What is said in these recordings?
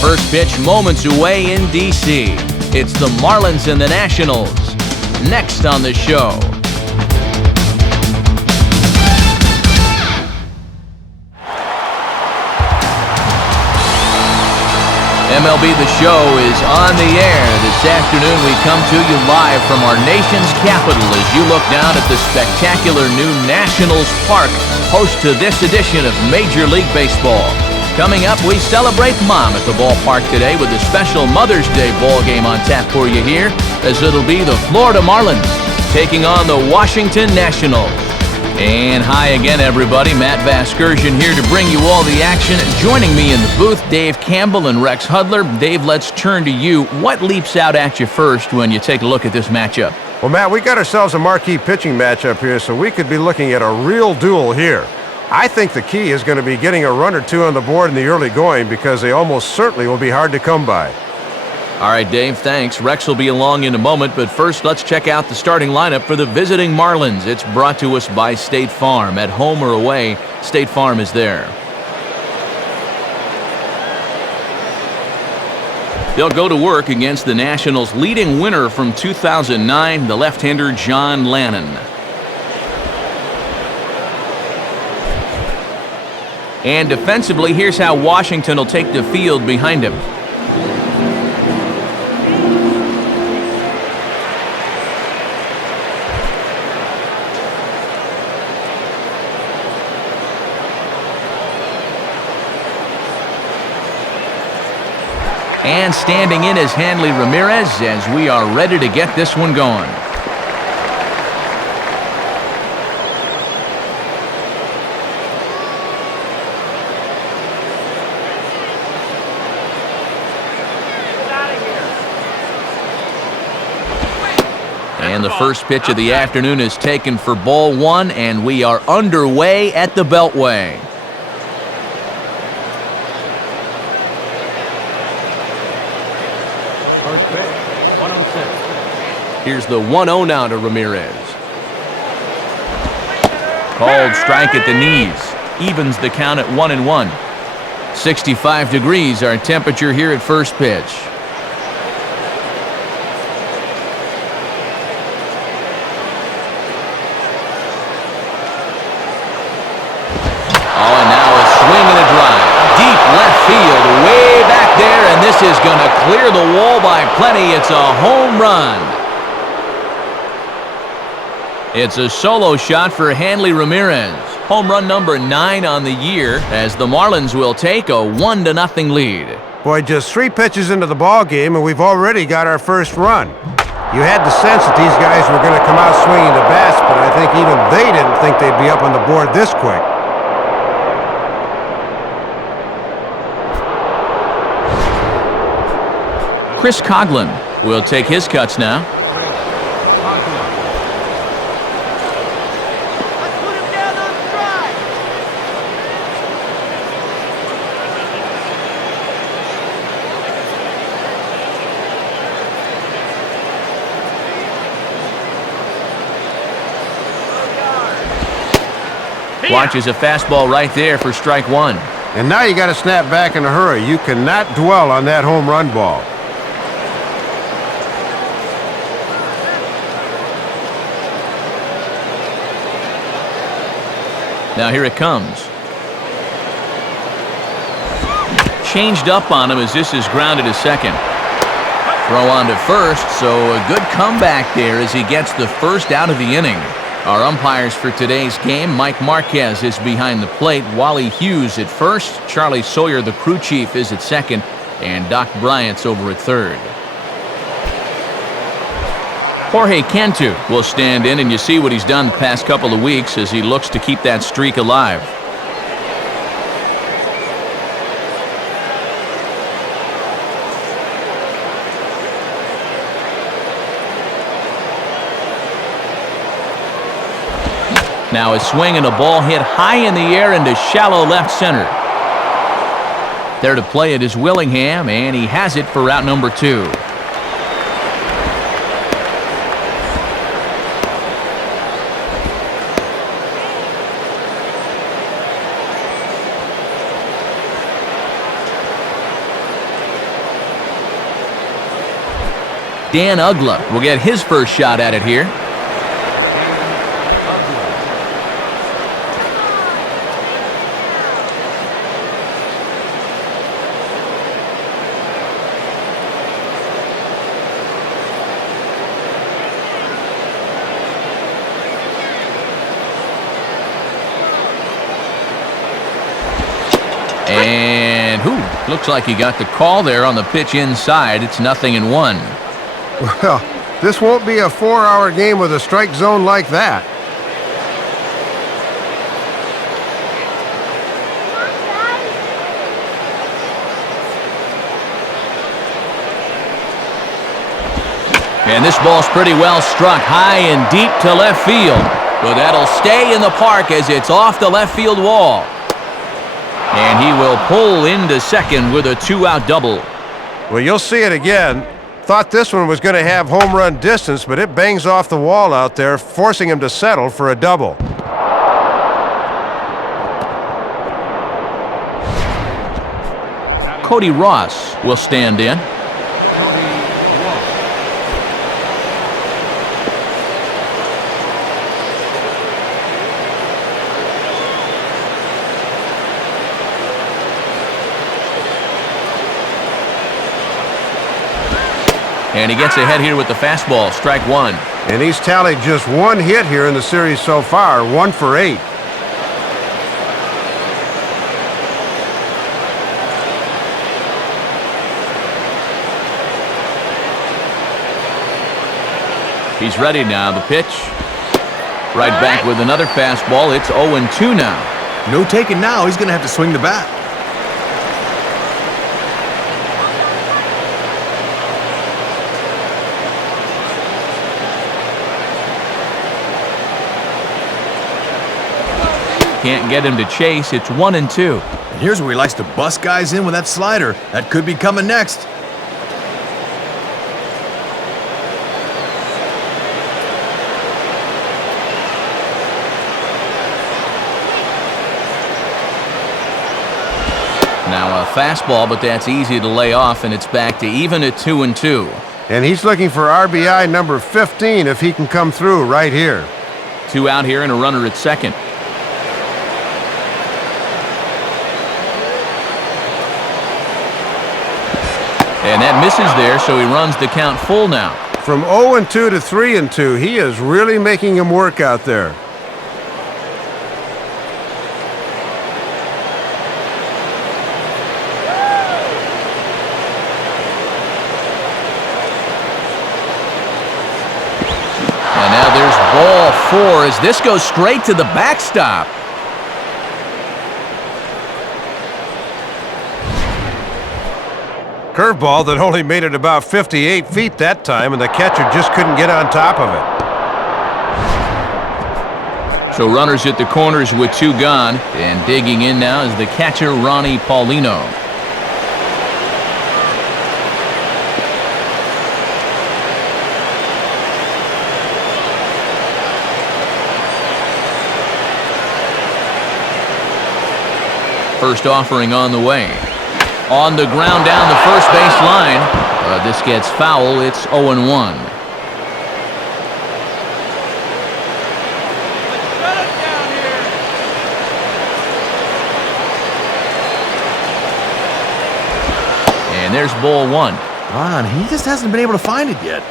First pitch moments away in D.C. It's the Marlins and the Nationals. Next on the show. MLB The Show is on the air. This afternoon we come to you live from our nation's capital as you look down at the spectacular new Nationals Park, host to this edition of Major League Baseball. Coming up, we celebrate Mom at the ballpark today with a special Mother's Day ball game on tap for you here, as it'll be the Florida Marlins taking on the Washington Nationals. And hi again, everybody. Matt Vasgersian here to bring you all the action. Joining me in the booth, Dave Campbell and Rex Hudler. Dave, let's turn to you. What leaps out at you first when you take a look at this matchup? Well, Matt, we got ourselves a marquee pitching matchup here, so we could be looking at a real duel here. I think the key is going to be getting a run or two on the board in the early going because they almost certainly will be hard to come by. All right, Dave, thanks. Rex will be along in a moment, but first let's check out the starting lineup for the visiting Marlins. It's brought to us by State Farm. At home or away, State Farm is there. They'll go to work against the Nationals' leading winner from 2009, the left-hander John Lannon. And defensively, here's how Washington will take the field behind him. And standing in is Hanley Ramirez as we are ready to get this one going. And the first pitch of the afternoon is taken for ball one, and we are underway at the Beltway. Here's the 1-0 now to Ramirez. Called strike at the knees. Evens the count at 1-1. 65 degrees our temperature here at first pitch. Oh, and now a swing and a drive. Deep left field, way back there, and this is going to clear the wall by plenty. It's a home run. It's a solo shot for Hanley Ramirez. Home run number 9 on the year as the Marlins will take a 1-0 lead. Boy, just 3 pitches into the ball game, and we've already got our first run. You had the sense that these guys were going to come out swinging the bats, but I think even they didn't think they'd be up on the board this quick. Chris Coughlin will take his cuts now. Watches a fastball right there for strike one. And now you got to snap back in a hurry. You cannot dwell on that home run ball. Now here it comes. Changed up on him as this is grounded to second. Throw on to first, so a good comeback there as he gets the first out of the inning. Our umpires for today's game, Mike Marquez is behind the plate, Wally Hughes at first, Charlie Sawyer, the crew chief, is at second, and Doc Bryant's over at third. Jorge Cantu will stand in, and you see what he's done the past couple of weeks as he looks to keep that streak alive. Now a swing and a ball hit high in the air into shallow left center. There to play it is Willingham, and he has it for route number 2. Dan Ugla will get his first shot at it here. And looks like he got the call there on the pitch inside. It's 0-1. Well, this won't be a 4-hour game with a strike zone like that. And this ball's pretty well struck high and deep to left field. But that'll stay in the park as it's off the left field wall. And he will pull into second with a 2-out double. Well, you'll see it again. Thought this one was going to have home run distance, but it bangs off the wall out there, forcing him to settle for a double. Cody Ross will stand in. And he gets ahead here with the fastball, strike one. And he's tallied just one hit here in the series so far, 1 for 8. He's ready now, the pitch. Right back with another fastball. It's 0-2 now. No taking now. He's going to have to swing the bat. Can't get him to chase. It's 1-2. And here's where he likes to bust guys in with that slider. That could be coming next. Now a fastball, but that's easy to lay off, and it's back to even at 2-2. And he's looking for RBI number 15 if he can come through right here. 2 out here and a runner at second. And that misses there, so he runs the count full now. From 0-2 to 3-2, he is really making him work out there. And now there's ball 4 as this goes straight to the backstop. Curveball that only made it about 58 feet that time, and the catcher just couldn't get on top of it. So runners at the corners with 2 gone, and digging in now is the catcher, Ronnie Paulino. First offering on the way. On the ground down the first base line. This gets foul. It's 0-1. And there's ball 1. Ron, he just hasn't been able to find it yet.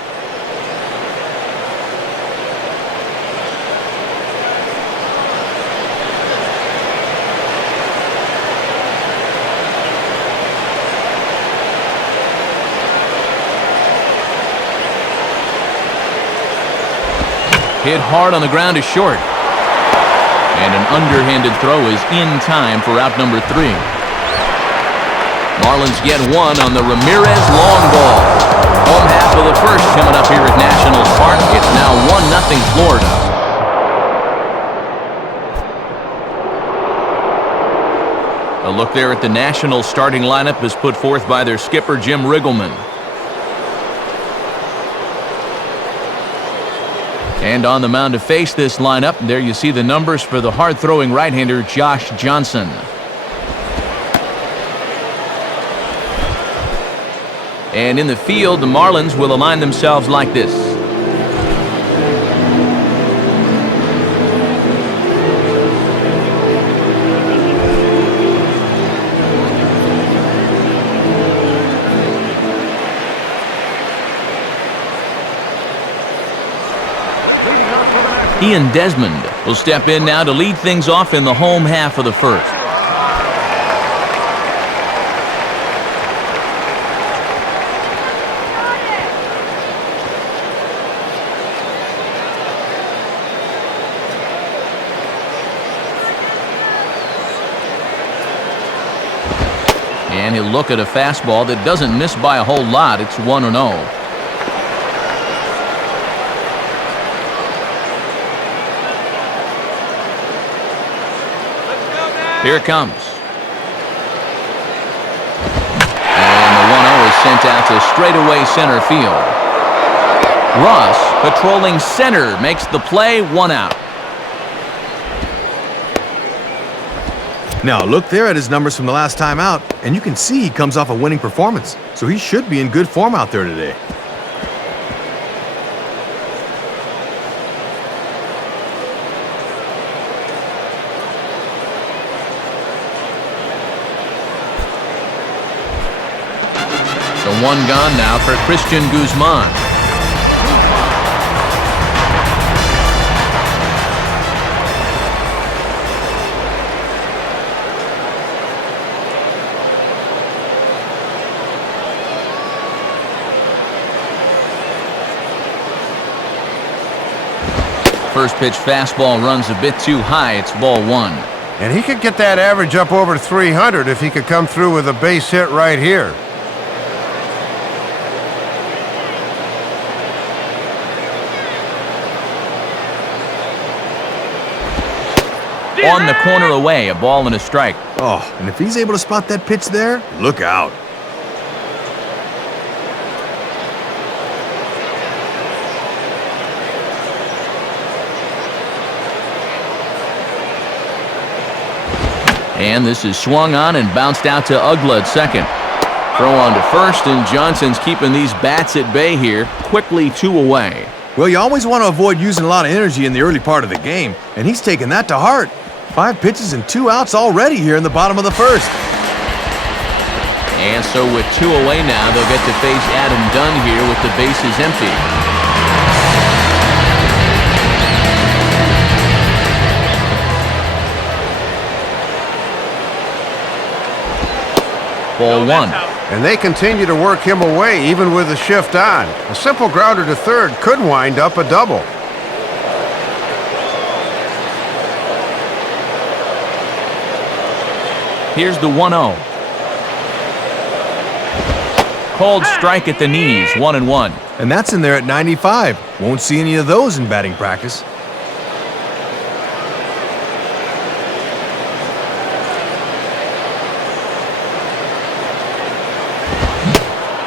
Hit hard on the ground is short. And an underhanded throw is in time for out number 3. Marlins get 1 on the Ramirez long ball. Home half of the first coming up here at Nationals Park. It's now 1-0 Florida. A look there at the Nationals starting lineup is put forth by their skipper Jim Riggleman. And on the mound to face this lineup, there you see the numbers for the hard-throwing right-hander Josh Johnson. And in the field, the Marlins will align themselves like this. Ian Desmond will step in now to lead things off in the home half of the first. And he'll look at a fastball that doesn't miss by a whole lot. It's 1-0. Here it comes. And the 1-0 is sent out to straightaway center field. Ross, patrolling center, makes the play, 1 out. Now look there at his numbers from the last time out, and you can see he comes off a winning performance, so he should be in good form out there today. The 1 gone now for Christian Guzman. First pitch fastball runs a bit too high. It's ball 1. And he could get that average up over 300 if he could come through with a base hit right here. On the corner away, a ball and a strike. Oh, and if he's able to spot that pitch there, look out. And this is swung on and bounced out to Ugla at second. Throw on to first, and Johnson's keeping these bats at bay here. Quickly 2 away. Well, you always want to avoid using a lot of energy in the early part of the game, and he's taking that to heart. 5 pitches and 2 outs already here in the bottom of the first. And so with 2 away now, they'll get to face Adam Dunn here with the bases empty. Ball 1. And they continue to work him away even with the shift on. A simple grounder to third could wind up a double. Here's the 1-0. Cold strike at the knees, 1-1. And that's in there at 95. Won't see any of those in batting practice.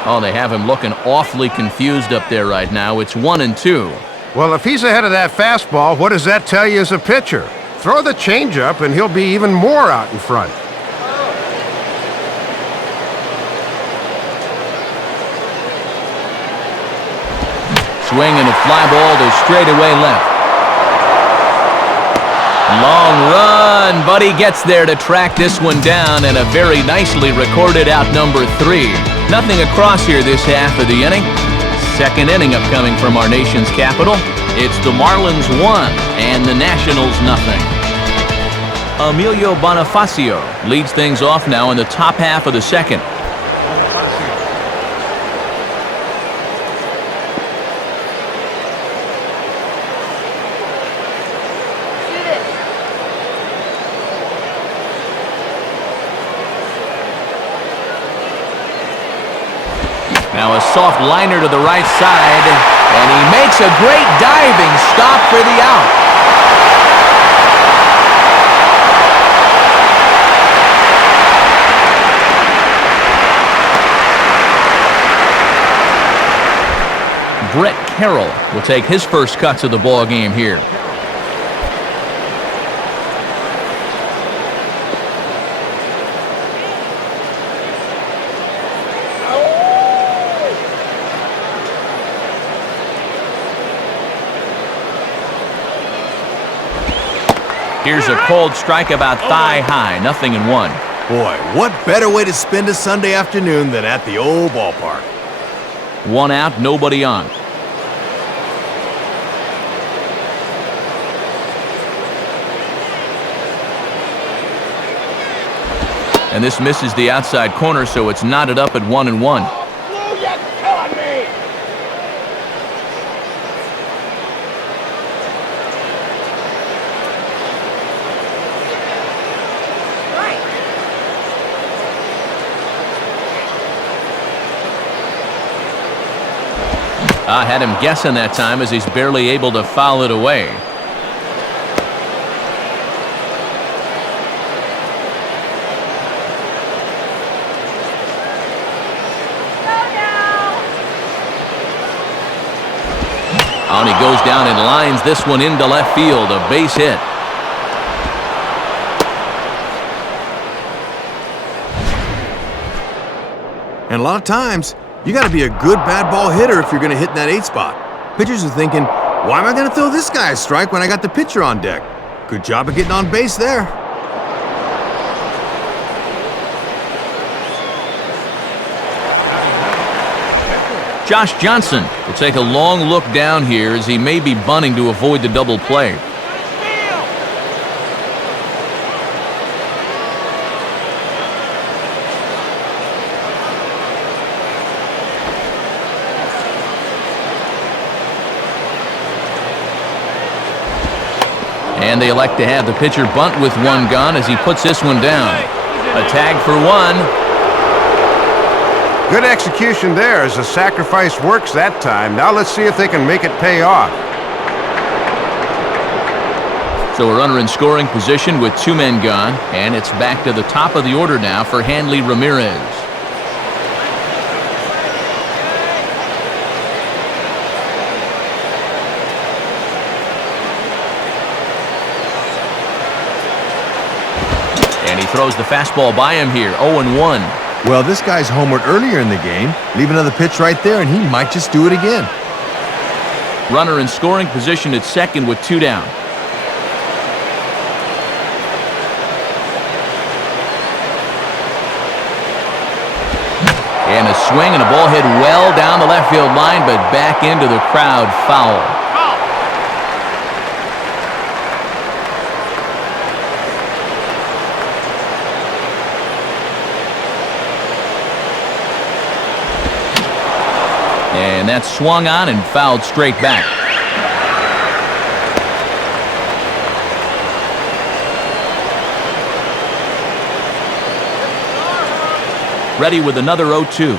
Oh, they have him looking awfully confused up there right now. It's 1-2. Well, if he's ahead of that fastball, what does that tell you as a pitcher? Throw the changeup and he'll be even more out in front. Swing and a fly ball to straightaway left. Long run, but he gets there to track this one down, and a very nicely recorded out number 3. Nothing across here this half of the inning. Second inning upcoming from our nation's capital. It's the Marlins 1 and the Nationals nothing. Emilio Bonifacio leads things off now in the top half of the second. Now a soft liner to the right side, and he makes a great diving stop for the out. Brett Carroll will take his first cuts of the ball game here. Here's a cold strike about thigh high, 0-1. Boy, what better way to spend a Sunday afternoon than at the old ballpark? 1 out, nobody on. And this misses the outside corner, so it's knotted up at 1-1. I had him guessing that time as he's barely able to foul it away. On he goes down and lines this one into left field, a base hit. And a lot of times, you got to be a good bad ball hitter if you're going to hit in that 8 spot. Pitchers are thinking, why am I going to throw this guy a strike when I got the pitcher on deck? Good job of getting on base there. Josh Johnson will take a long look down here as he may be bunting to avoid the double play. And they elect to have the pitcher bunt with 1 gone as he puts this one down. A tag for 1. Good execution there as the sacrifice works that time. Now let's see if they can make it pay off. So a runner in scoring position with 2 men gone, and it's back to the top of the order now for Hanley Ramirez. And he throws the fastball by him here, 0-1. Well, this guy's homered earlier in the game. Leave another pitch right there, and he might just do it again. Runner in scoring position at second with 2 down. And a swing and a ball hit well down the left field line, but back into the crowd, foul. And that's swung on and fouled straight back. Ready with another 0-2.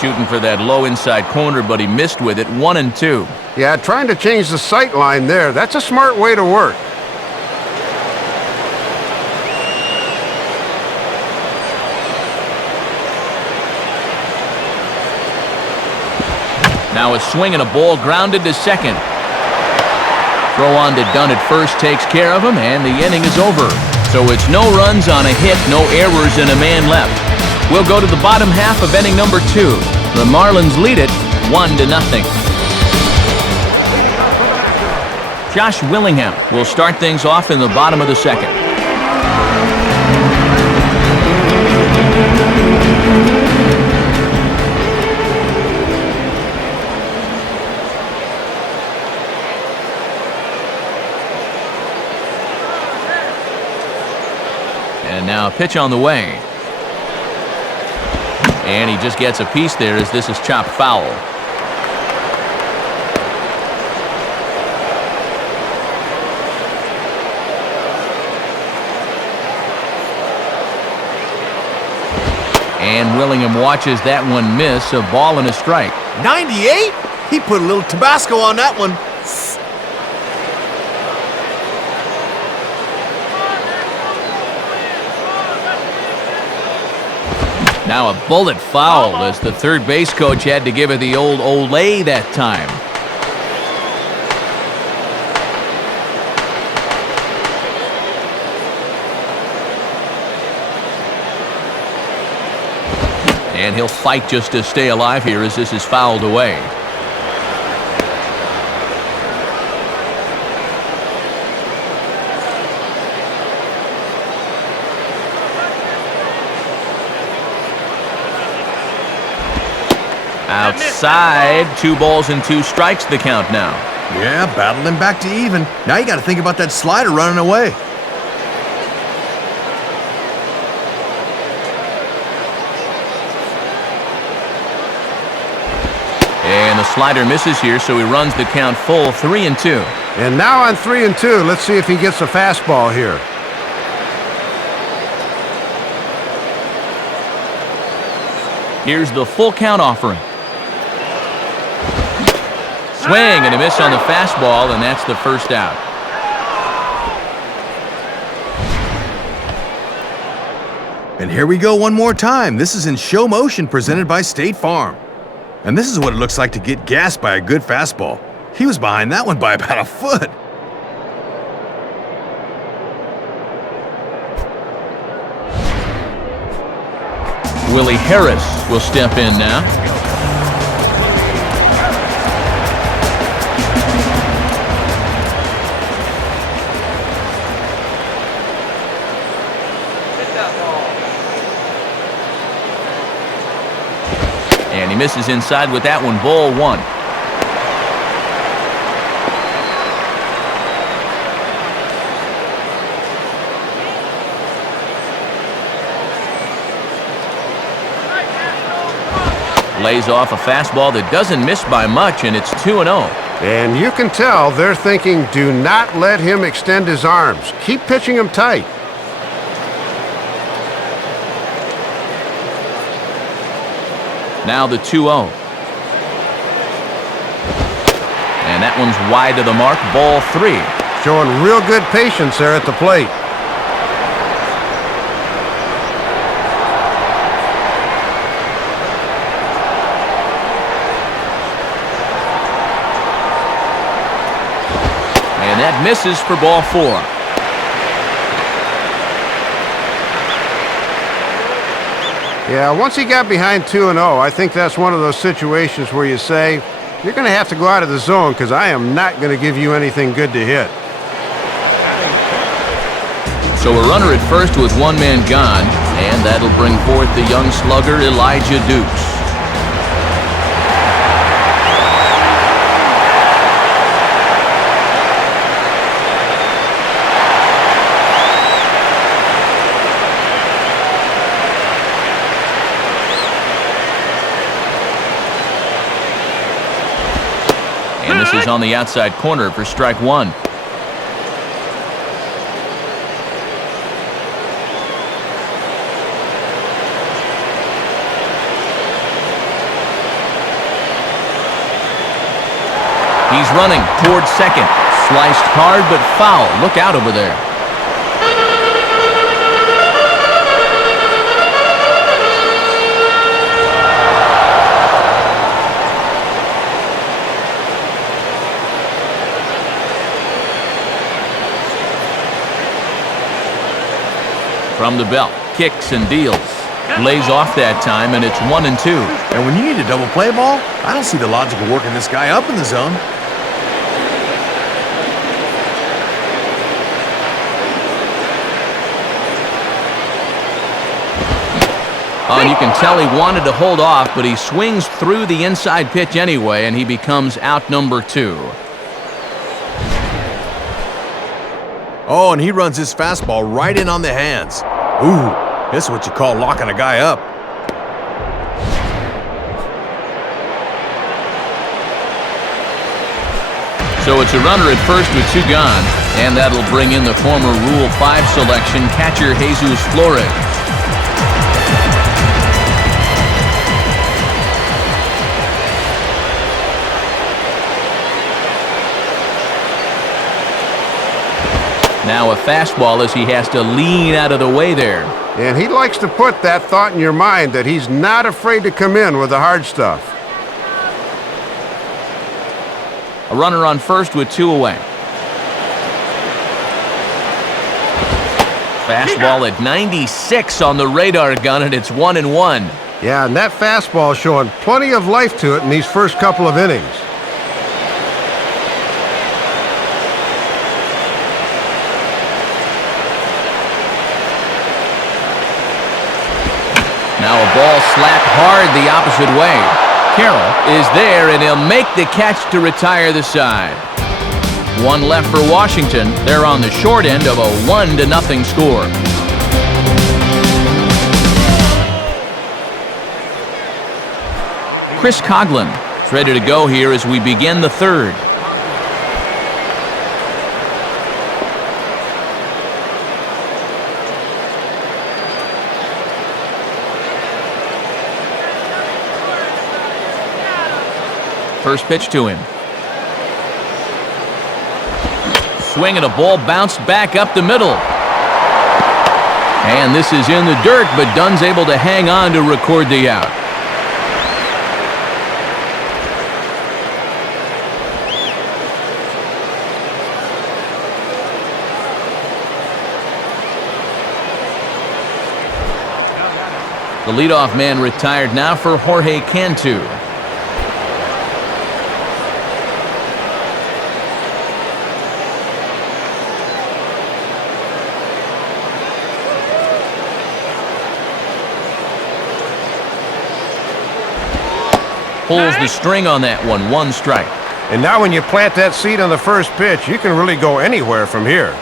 Shooting for that low inside corner, but he missed with it, 1-2. Yeah, trying to change the sight line there. That's a smart way to work. Now a swing and a ball grounded to second. Throw on to Dunn at first takes care of him, and the inning is over. So it's no runs on a hit, no errors, and a man left. We'll go to the bottom half of inning number 2. The Marlins lead it 1-0. Josh Willingham will start things off in the bottom of the second. And now a pitch on the way. And he just gets a piece there as this is chopped foul. And Willingham watches that one miss, a ball and a strike. 98? He put a little Tabasco on that one. Now a bullet foul as the third base coach had to give it the old Olay that time. And he'll fight just to stay alive here as this is fouled away. Outside, 2 balls and 2 strikes the count now. Yeah, battling back to even. Now you got to think about that slider running away. And the slider misses here, so he runs the count full 3-2. And now on 3-2, let's see if he gets a fastball here. Here's the full count offering. Swing and a miss on the fastball, and that's the first out. And here we go one more time. This is in show motion presented by State Farm. And this is what it looks like to get gassed by a good fastball. He was behind that one by about a foot. Willie Harris will step in now. And he misses inside with that one, ball 1. Lays off a fastball that doesn't miss by much, and it's 2-0. And you can tell they're thinking, do not let him extend his arms. Keep pitching him tight. Now the 2-0. And that one's wide of the mark, ball 3. Showing real good patience there at the plate. And that misses for ball 4. Yeah, once he got behind 2-0, I think that's one of those situations where you say, you're going to have to go out of the zone because I am not going to give you anything good to hit. So a runner at first with 1 man gone, and that'll bring forth the young slugger Elijah Dukes. And this is on the outside corner for strike 1. He's running towards second. Sliced hard but foul. Look out over there. From the belt, kicks and deals. Lays off that time, and it's 1-2. And when you need a double play ball, I don't see the logic of working this guy up in the zone. And you can tell he wanted to hold off, but he swings through the inside pitch anyway, and he becomes out number 2. Oh, and he runs his fastball right in on the hands. Ooh, this is what you call locking a guy up. So it's a runner at first with 2 gone, and that'll bring in the former Rule 5 selection, catcher Jesus Flores. Now a fastball as he has to lean out of the way there. And he likes to put that thought in your mind that he's not afraid to come in with the hard stuff. A runner on first with 2 away. Fastball at 96 on the radar gun, and it's 1-1. Yeah, and that fastball showing plenty of life to it in these first couple of innings. Now a ball slapped hard the opposite way. Carroll is there, and he'll make the catch to retire the side. One left for Washington. They're on the short end of a 1-0 score. Chris Coughlin is ready to go here as we begin the third. First pitch to him. Swing and a ball bounced back up the middle. And this is in the dirt, but Dunn's able to hang on to record the out. The leadoff man retired now for Jorge Cantu. Pulls the string on that one. 1 strike. And now when you plant that seed on the first pitch, you can really go anywhere from here.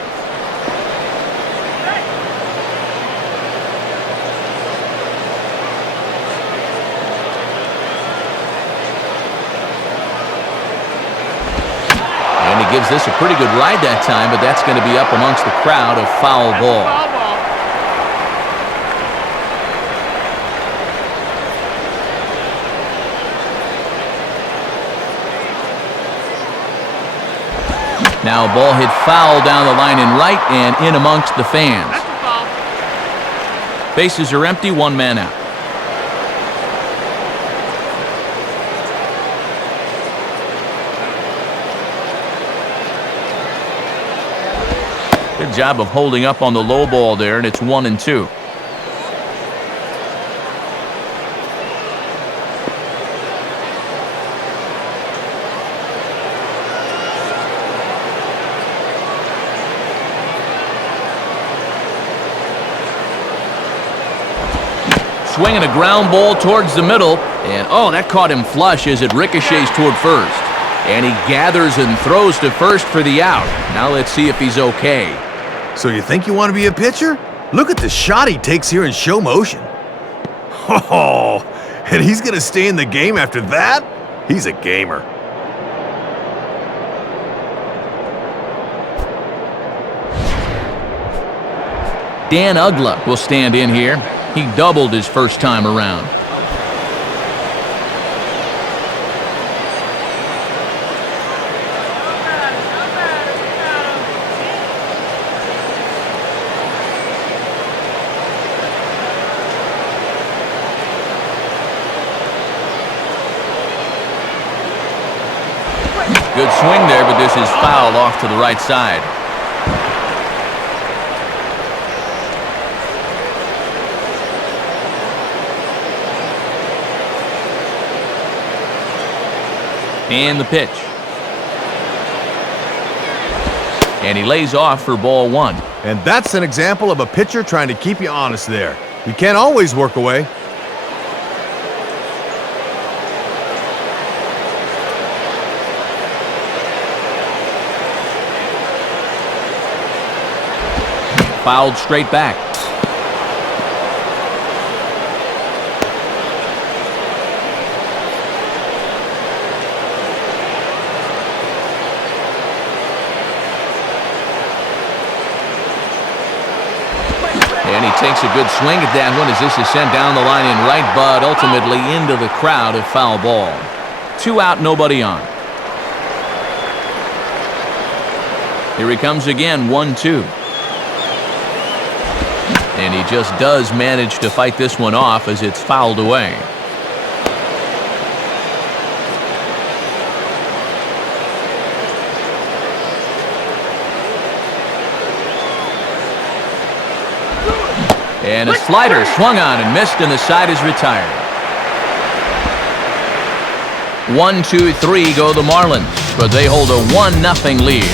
Gives this a pretty good ride that time, but that's going to be up amongst the crowd. A foul ball. Now a ball hit foul down the line in right and in amongst the fans. Bases are empty, 1 man out. Good job of holding up on the low ball there, and it's 1-2. Swinging a ground ball towards the middle, and oh, that caught him flush as it ricochets toward first. And he gathers and throws to first for the out. Now let's see if he's okay. So you think you want to be a pitcher? Look at the shot he takes here in show motion. Oh, and he's going to stay in the game after that? He's a gamer. Dan Uggla will stand in here. He doubled his first time around. Good swing there, but this is fouled off to the right side. And the pitch. And he lays off for ball 1. And that's an example of a pitcher trying to keep you honest there. You can't always work away. Fouled straight back. And he takes a good swing at that one as this is sent down the line in right, but ultimately into the crowd, a foul ball. 2 out, nobody on. Here he comes again, 1-2. And he just does manage to fight this one off as it's fouled away. And a slider swung on and missed, and the side is retired. 1-2-3 go the Marlins, but they hold a 1-0 lead.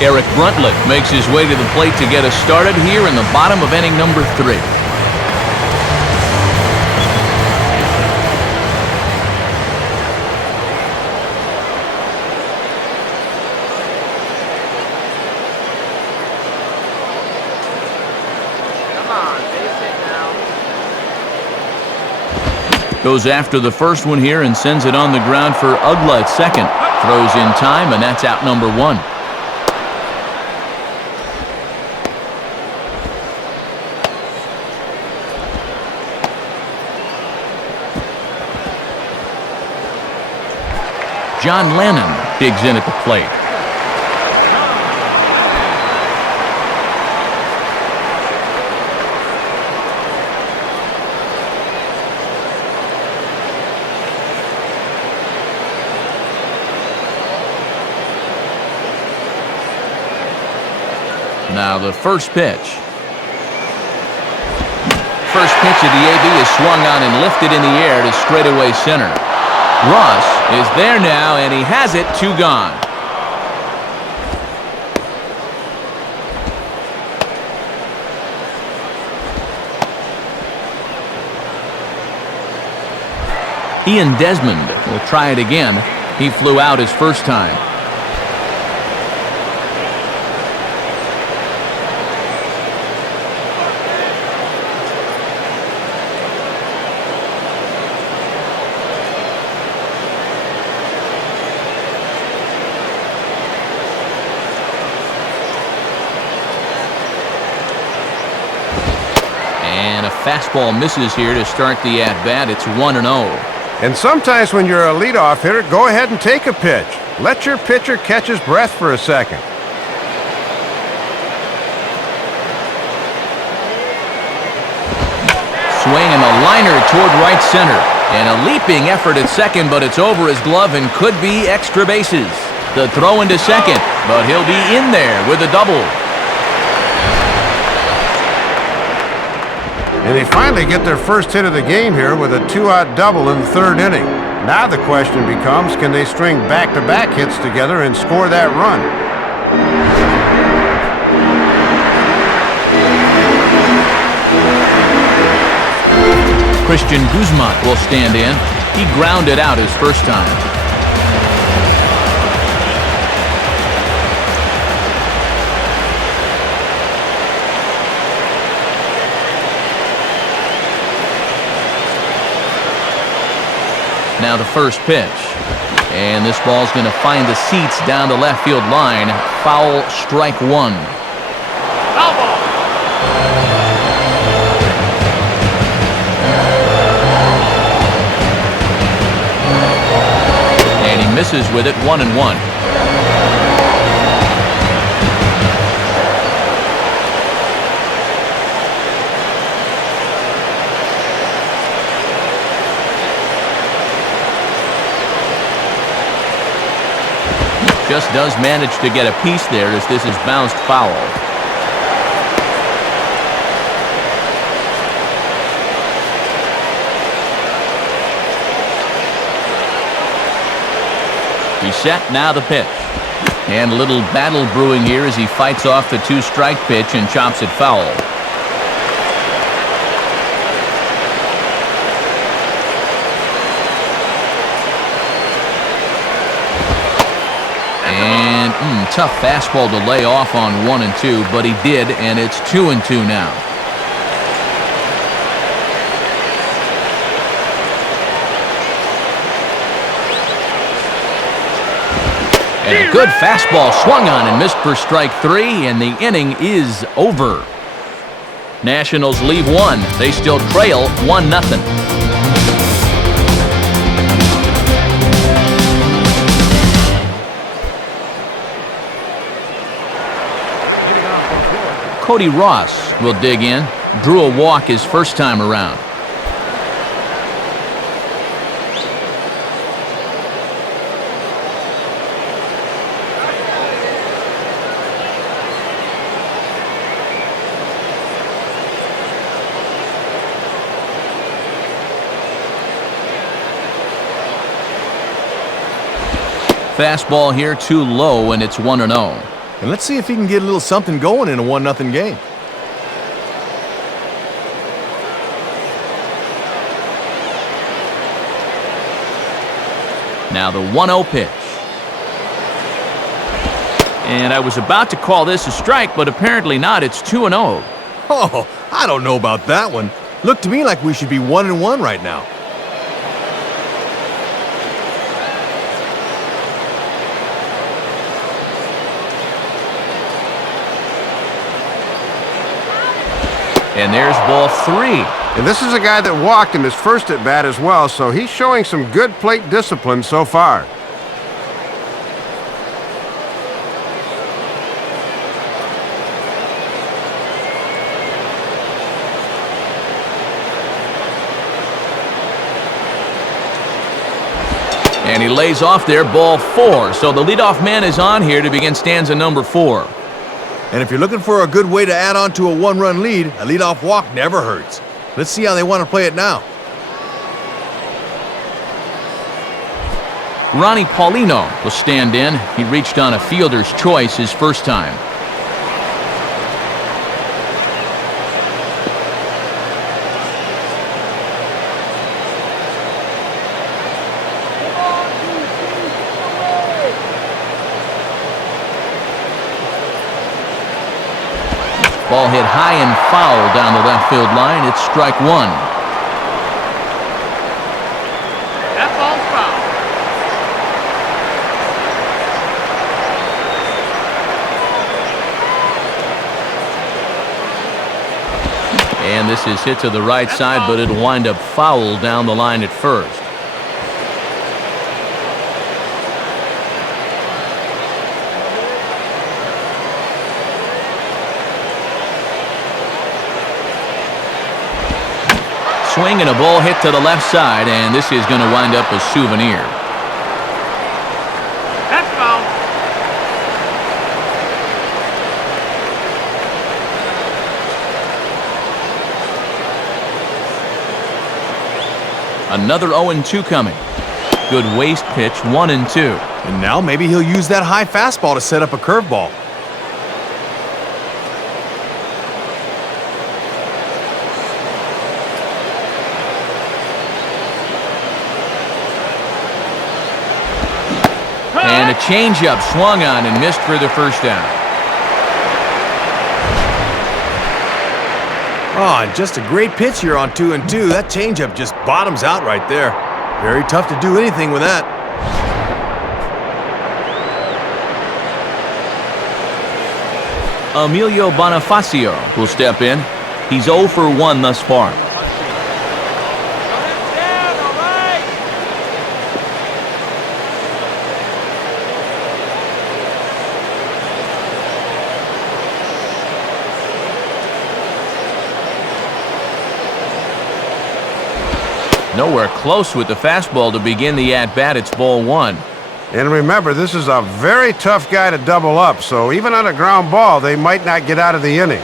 Eric Bruntlett makes his way to the plate to get us started here in the bottom of inning number 3. Goes after the first one here and sends it on the ground for Ugla at second. Throws in time, and that's out number 1. John Lennon digs in at the plate. Now the first pitch. First pitch of the AB is swung on and lifted in the air to straightaway center. Ross is there now, and he has it. 2 gone. Ian Desmond will try it again. He flew out his first time. Fastball misses here to start the at-bat. It's 1-0. And sometimes when you're a leadoff hitter, go ahead and take a pitch. Let your pitcher catch his breath for a second. Swing and a liner toward right center. And a leaping effort at second, but it's over his glove and could be extra bases. The throw into second, but he'll be in there with a double. And they finally get their first hit of the game here with a 2-out double in the 3rd inning. Now the question becomes, can they string back-to-back hits together and score that run? Christian Guzman will stand in. He grounded out his first time. Now the first pitch. And this ball's going to find the seats down the left field line. Foul, strike 1. Foul ball. And he misses with it. 1-1. Just does manage to get a piece there as this is bounced foul. He's set, now the pitch. And a little battle brewing here as he fights off the 2-strike pitch and chops it foul. Tough fastball to lay off on 1 and 2, but he did, and it's 2 and 2 now. And a good fastball swung on and missed for strike 3, and the inning is over. Nationals leave 1. They still trail 1-0. Cody Ross will dig in. Drew a walk his first time around. Fastball here too low, and it's 1-0. And let's see if he can get a little something going in a 1-0 game. Now the 1-0 pitch. And I was about to call this a strike, but apparently not. It's 2-0. Oh, I don't know about that one. Looked to me like we should be 1-1 right now. And there's ball 3. And this is a guy that walked in his first at-bat as well, so he's showing some good plate discipline so far. And he lays off there, ball 4. So the leadoff man is on here to begin stanza number 4. And if you're looking for a good way to add on to a 1-run lead, a leadoff walk never hurts. Let's see how they want to play it now. Ronnie Paulino will stand in. He reached on a fielder's choice his first time. Ball hit high and foul down the left field line. It's strike 1. That ball's foul. And this is hit to the right side, but it'll wind up foul down the line at first. Swing and a ball hit to the left side, and this is going to wind up a souvenir. That's foul. Another 0-2 coming. Good waist pitch, 1-2. And now maybe he'll use that high fastball to set up a curveball. And a changeup swung on and missed for the first down. Oh, and just a great pitch here on 2-2. That changeup just bottoms out right there. Very tough to do anything with that. Emilio Bonifacio will step in. He's 0 for 1 thus far. Nowhere close with the fastball to begin the at-bat. It's ball 1. And remember, this is a very tough guy to double up, so even on a ground ball, they might not get out of the inning.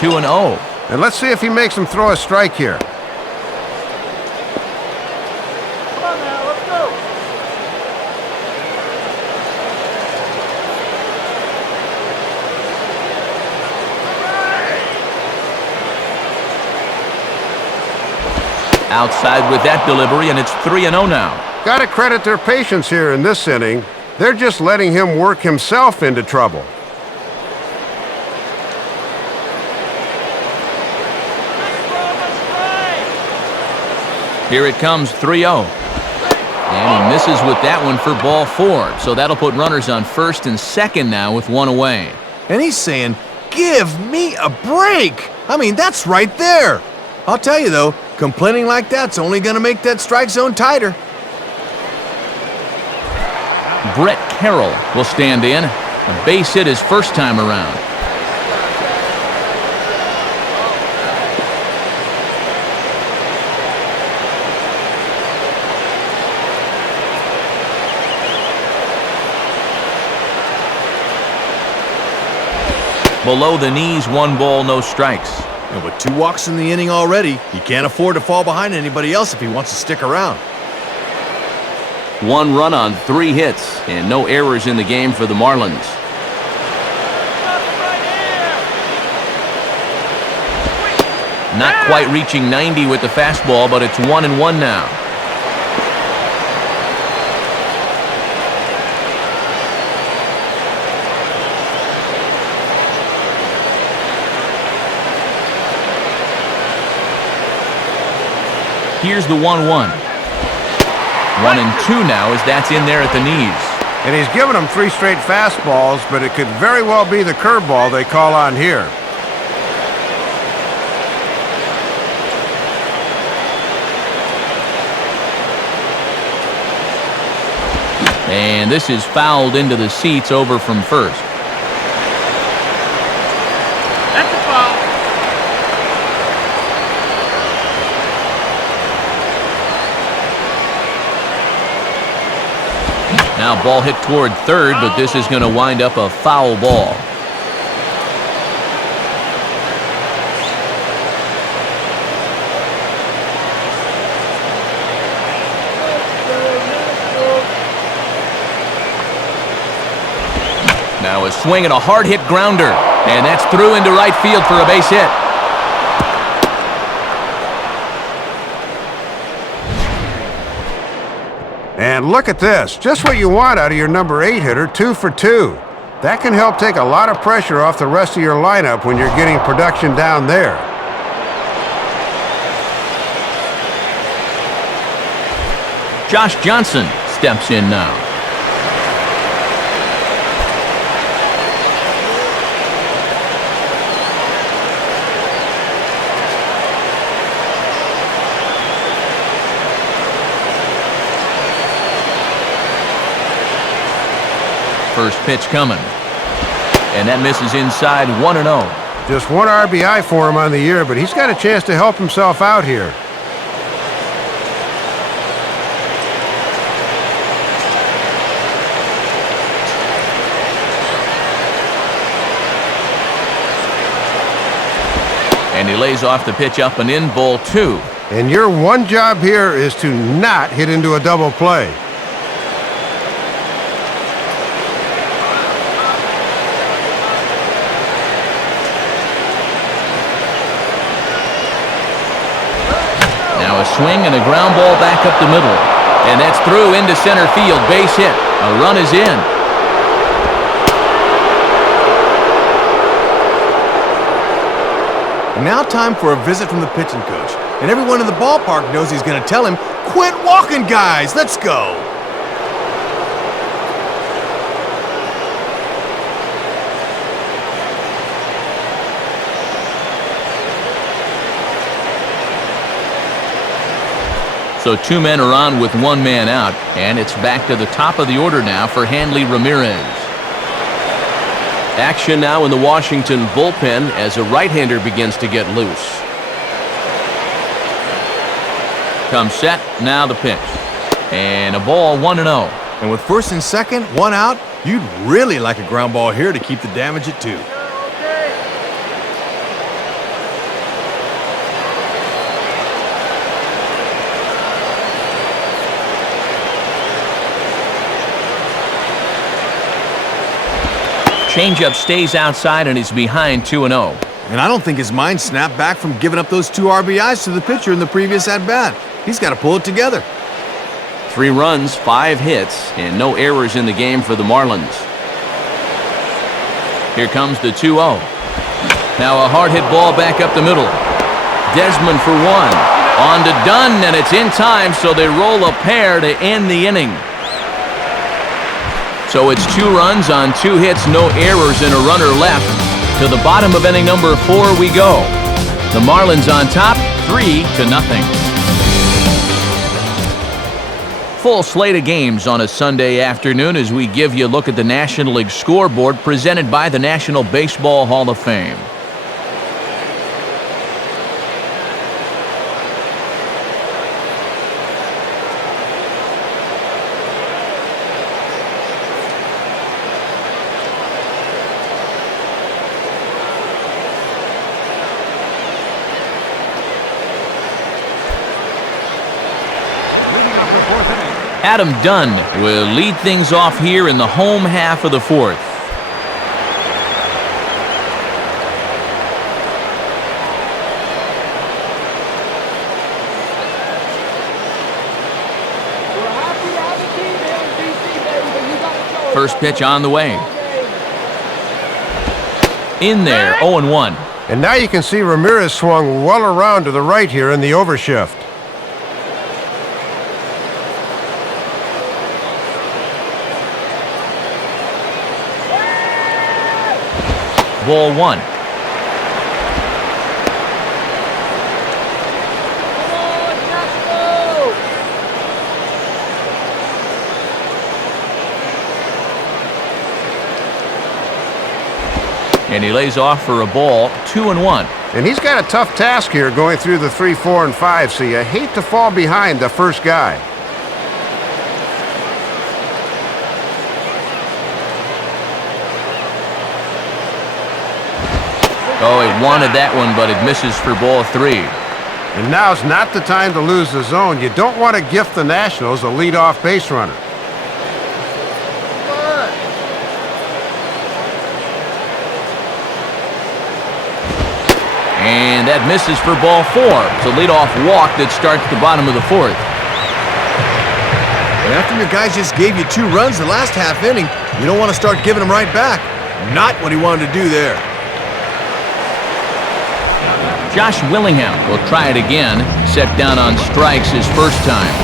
Two and 0. And let's see if he makes him throw a strike here. Come on now, let's go. Outside with that delivery, and it's 3-0 now. Got to credit their patience here in this inning. They're just letting him work himself into trouble. Here it comes, 3-0. And he misses with that one for ball 4. So that'll put runners on first and second now with 1 away. And he's saying, give me a break. I mean, that's right there. I'll tell you, though, complaining like that's only going to make that strike zone tighter. Brett Carroll will stand in. A base hit his first time around. Below the knees, 1 ball, no strikes. And with 2 walks in the inning already, he can't afford to fall behind anybody else if he wants to stick around. 1 run on 3 hits, and no errors in the game for the Marlins. Not quite reaching 90 with the fastball, but it's 1-1 now. Here's the 1-1. 1-2 now as that's in there at the knees. And he's given them 3 straight fastballs, but it could very well be the curveball they call on here. And this is fouled into the seats over from first. That's a foul. Now ball hit toward third, but this is going to wind up a foul ball. Now a swing and a hard hit grounder, and that's through into right field for a base hit. And look at this, just what you want out of your number 8 hitter, 2 for 2. That can help take a lot of pressure off the rest of your lineup when you're getting production down there. Josh Johnson steps in now. First pitch coming. And that misses inside 1-0. Just 1 RBI for him on the year, but he's got a chance to help himself out here. And he lays off the pitch up and in, ball 2. And your one job here is to not hit into a double play. Now a swing and a ground ball back up the middle. And that's through into center field. Base hit. A run is in. Now time for a visit from the pitching coach. And everyone in the ballpark knows he's going to tell him, "Quit walking, guys. Let's go." So 2 men are on with 1 man out, and it's back to the top of the order now for Hanley Ramirez. Action now in the Washington bullpen as a right-hander begins to get loose. Comes set, now the pitch. And a ball, 1-0. And with first and second, 1 out, you'd really like a ground ball here to keep the damage at 2. Changeup stays outside and he's behind 2-0. And I don't think his mind snapped back from giving up those 2 RBIs to the pitcher in the previous at-bat. He's got to pull it together. 3 runs, 5 hits, and no errors in the game for the Marlins. Here comes the 2-0. Now a hard hit ball back up the middle. Desmond for 1. On to Dunn, and it's in time, so they roll a pair to end the inning. So it's 2 runs on 2 hits, no errors, and a runner left. To the bottom of inning number 4 we go. The Marlins on top, 3-0. Full slate of games on a Sunday afternoon as we give you a look at the National League scoreboard presented by the National Baseball Hall of Fame. the fourth inning. Adam Dunn will lead things off here in the home half of the fourth. First pitch on the way. In there, 0-1. And now you can see Ramirez swung well around to the right here in the overshift. Ball one. And he lays off for a ball, 2-1. And he's got a tough task here going through the 3, 4, and 5, so you hate to fall behind the first guy. Oh, he wanted that one, but it misses for ball 3. And now's not the time to lose the zone. You don't want to gift the Nationals a leadoff base runner. And that misses for ball 4. It's a leadoff walk that starts the bottom of the fourth. But after your guys just gave you 2 runs the last half inning, you don't want to start giving them right back. Not what he wanted to do there. Josh Willingham will try it again. Set down on strikes his first time.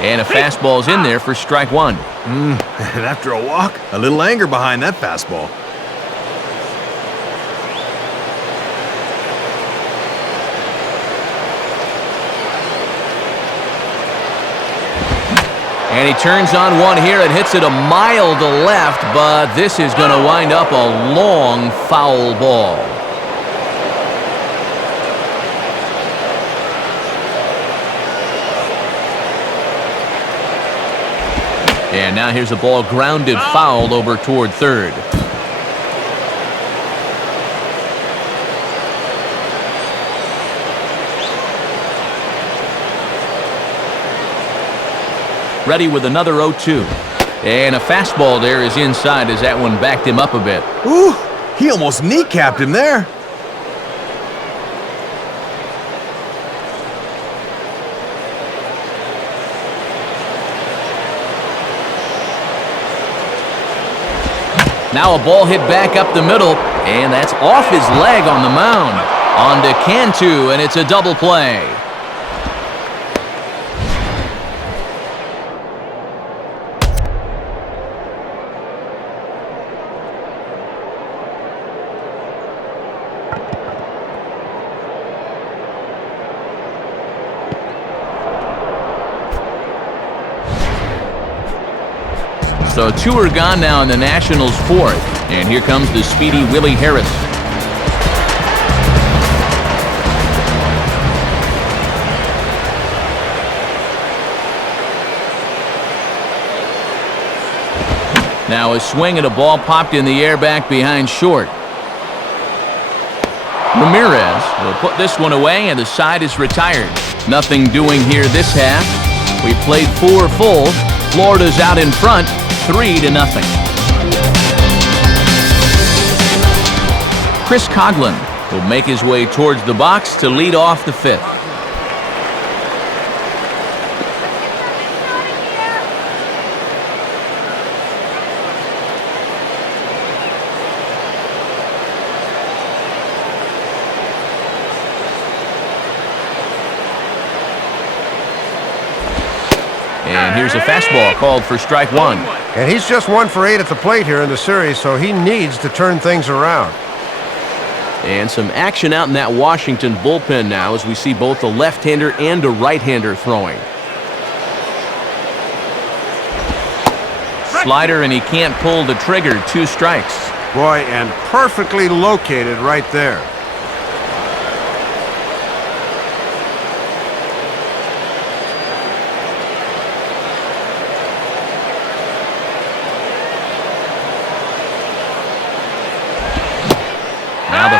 And a fastball's in there for strike 1. And after a walk, a little anger behind that fastball. And he turns on one here and hits it a mile to left, but this is going to wind up a long foul ball. And now here's a ball grounded foul over toward third. Ready with another 0-2. And a fastball there is inside as that one backed him up a bit. Ooh, he almost kneecapped him there. Now a ball hit back up the middle, and that's off his leg on the mound. On to Cantu, and it's a double play. So 2 are gone now in the Nationals' fourth. And here comes the speedy Willie Harris. Now a swing and a ball popped in the air back behind short. Ramirez will put this one away, and the side is retired. Nothing doing here this half. We played 4 full. Florida's out in front, 3-0. Chris Coughlin will make his way towards the box to lead off the 5th. And here's a fastball called for strike 1. And he's just 1 for 8 at the plate here in the series, so he needs to turn things around. And some action out in that Washington bullpen now as we see both a left-hander and a right-hander throwing. Slider, and he can't pull the trigger. 2 strikes. Boy, and perfectly located right there.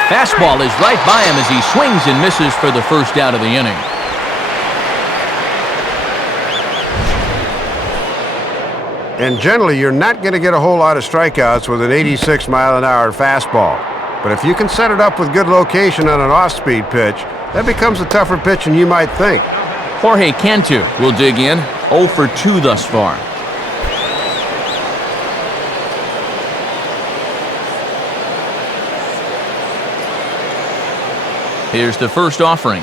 Fastball is right by him as he swings and misses for the first out of the inning. And generally, you're not going to get a whole lot of strikeouts with an 86-mile-an-hour fastball. But if you can set it up with good location on an off-speed pitch, that becomes a tougher pitch than you might think. Jorge Cantu will dig in, 0 for 2 thus far. Here's the first offering.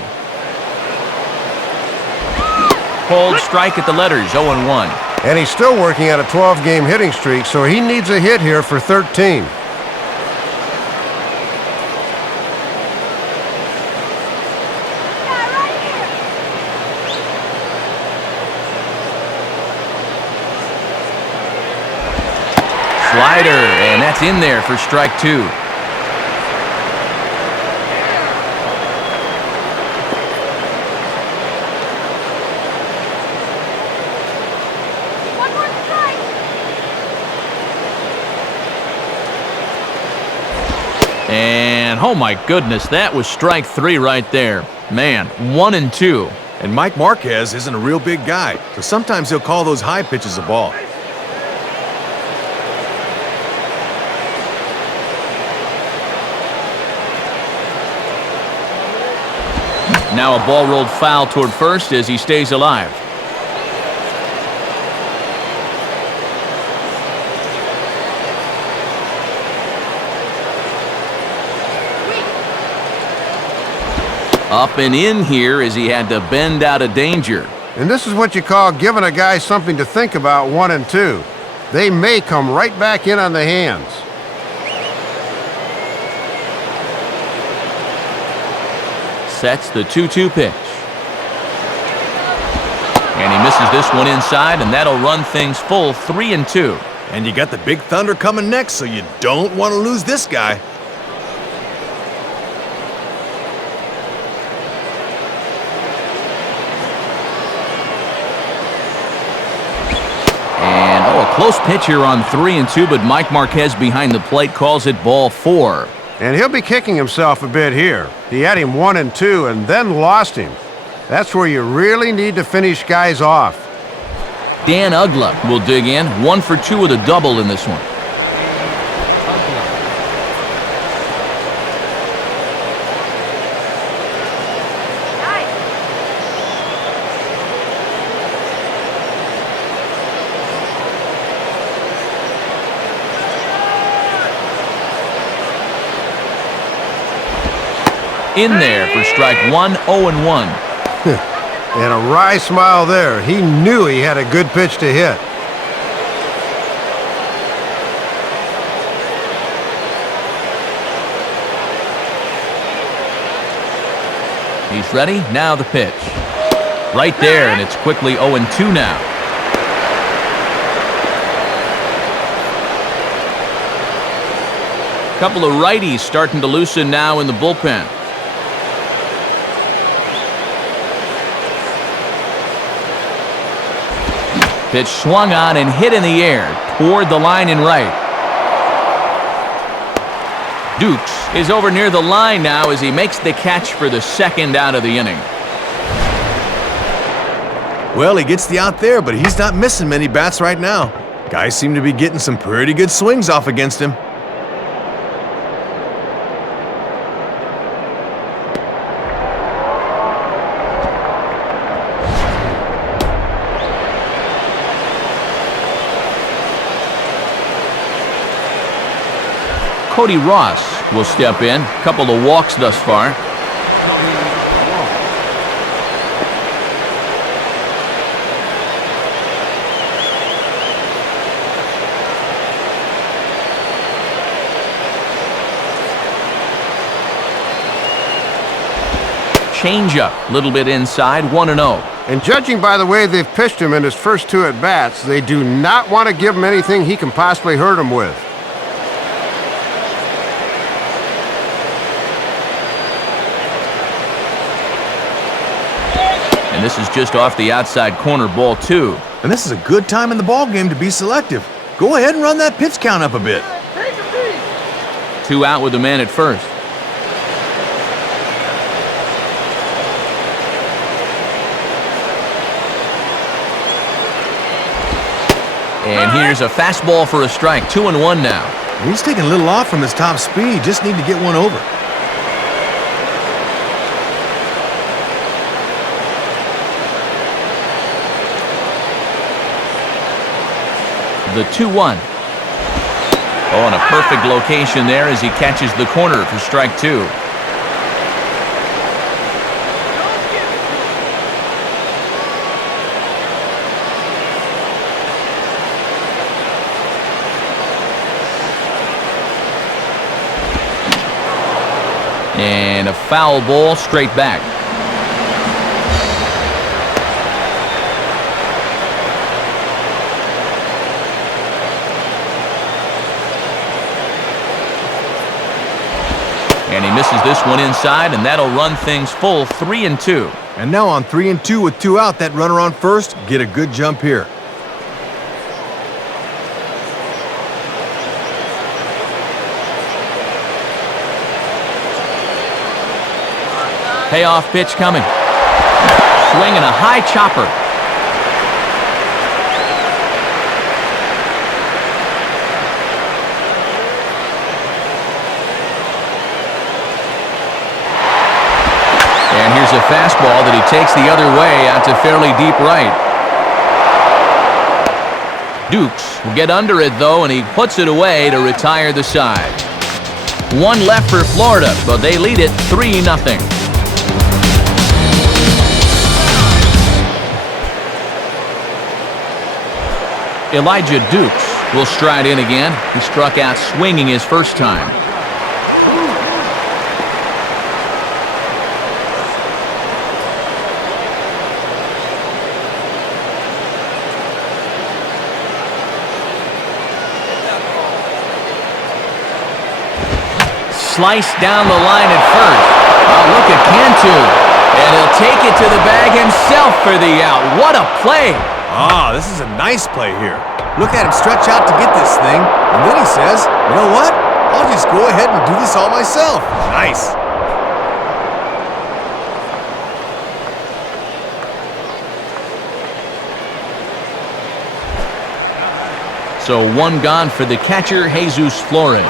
Pulled strike at the letters, 0-1. And he's still working on a 12-game hitting streak, so he needs a hit here for 13. Slider, and that's in there for strike 2. And oh my goodness, that was strike 3 right there. Man, 1-2. And Mike Marquez isn't a real big guy, so sometimes he'll call those high pitches a ball. Now a ball rolled foul toward first as he stays alive. Up and in here as he had to bend out of danger. And this is what you call giving a guy something to think about 1-2. They may come right back in on the hands. Sets the 2-2 pitch. And he misses this one inside, and that'll run things full 3-2. And you got the Big Thunder coming next, so you don't want to lose this guy. And a close pitch here on 3-2, but Mike Marquez behind the plate calls it ball 4. And he'll be kicking himself a bit here. He had him 1-2 and then lost him. That's where you really need to finish guys off. Dan Ugla will dig in, 1 for 2 with a double in this one. In there for strike 1, 0-1. And a wry smile there. He knew he had a good pitch to hit. He's ready. Now the pitch. Right there, and it's quickly 0-2 now. Couple of righties starting to loosen now in the bullpen. Pitch swung on and hit in the air toward the line and right. Dukes is over near the line now as he makes the catch for the second out of the inning. Well, he gets the out there, but he's not missing many bats right now. Guys seem to be getting some pretty good swings off against him. Cody Ross will step in. Couple of walks thus far. Changeup, a little bit inside, 1-0. And judging by the way they've pitched him in his first 2 at-bats, they do not want to give him anything he can possibly hurt him with. And this is just off the outside corner, ball 2. And this is a good time in the ball game to be selective. Go ahead and run that pitch count up a bit. 2 out with the man at first. And here's a fastball for a strike. 2-1 now. He's taking a little off from his top speed. Just need to get one over. The 2-1. Oh, and a perfect location there as he catches the corner for strike 2. And a foul ball straight back. And he misses this one inside, and that'll run things full 3-2. And now on 3-2 with 2 out, that runner on first, get a good jump here. Payoff pitch coming. Swinging a high chopper. And here's a fastball that he takes the other way out to fairly deep right. Dukes will get under it, though, and he puts it away to retire the side. One left for Florida, but they lead it 3-0. Elijah Dukes will stride in again. He struck out swinging his first time. Sliced down the line at first. Oh, look at Cantu. And he'll take it to the bag himself for the out. What a play. Ah, this is a nice play here. Look at him stretch out to get this thing, and then he says, you know what? I'll just go ahead and do this all myself. Nice. So one gone for the catcher, Jesus Flores.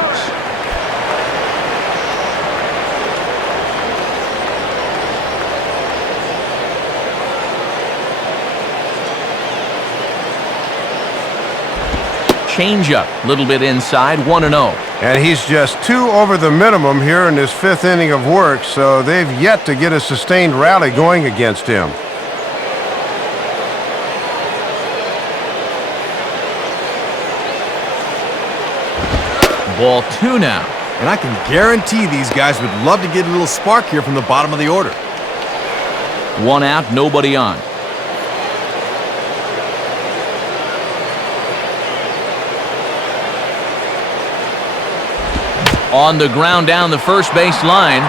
Changeup, a little bit inside, 1-0. And he's just 2 over the minimum here in his 5th inning of work, so they've yet to get a sustained rally going against him. Ball 2 now. And I can guarantee these guys would love to get a little spark here from the bottom of the order. 1 out, nobody on. On the ground down the first base line.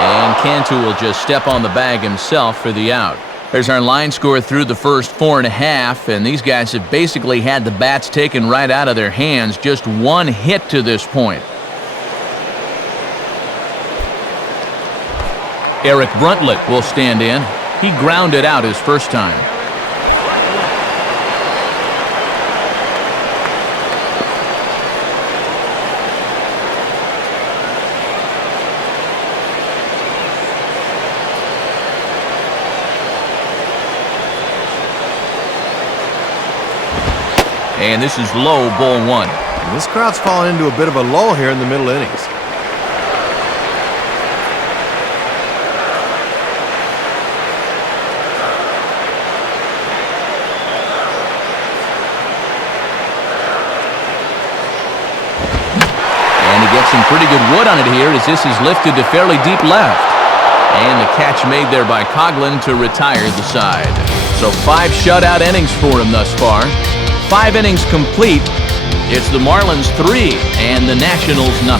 And Cantu will just step on the bag himself for the out. There's our line score through the first 4.5, and these guys have basically had the bats taken right out of their hands. Just 1 hit to this point. Eric Bruntlett will stand in. He grounded out his first time. And this is low, ball 1. And this crowd's fallen into a bit of a lull here in the middle innings. And he gets some pretty good wood on it here as this is lifted to fairly deep left. And the catch made there by Coughlin to retire the side. So 5 shutout innings for him thus far. 5 innings complete. It's the Marlins 3 and the Nationals 0.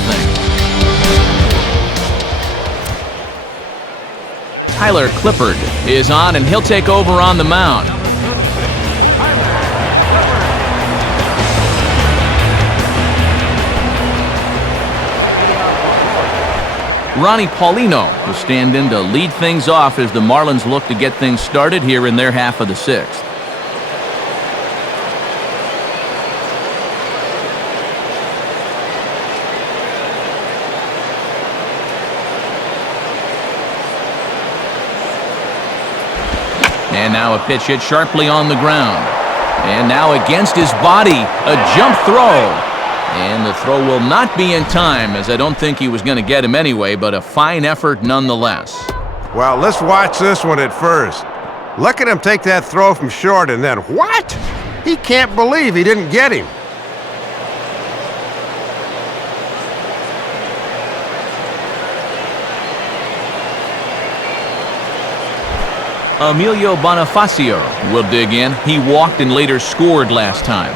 Tyler Clippard is on, and he'll take over on the mound. Ronnie Paulino will stand in to lead things off as the Marlins look to get things started here in their half of the 6th. And now a pitch hit sharply on the ground. And now against his body, a jump throw. And the throw will not be in time, as I don't think he was going to get him anyway, but a fine effort nonetheless. Well, let's watch this one at first. Look at him take that throw from short, and then what? He can't believe he didn't get him. Emilio Bonifacio will dig in. He walked and later scored last time.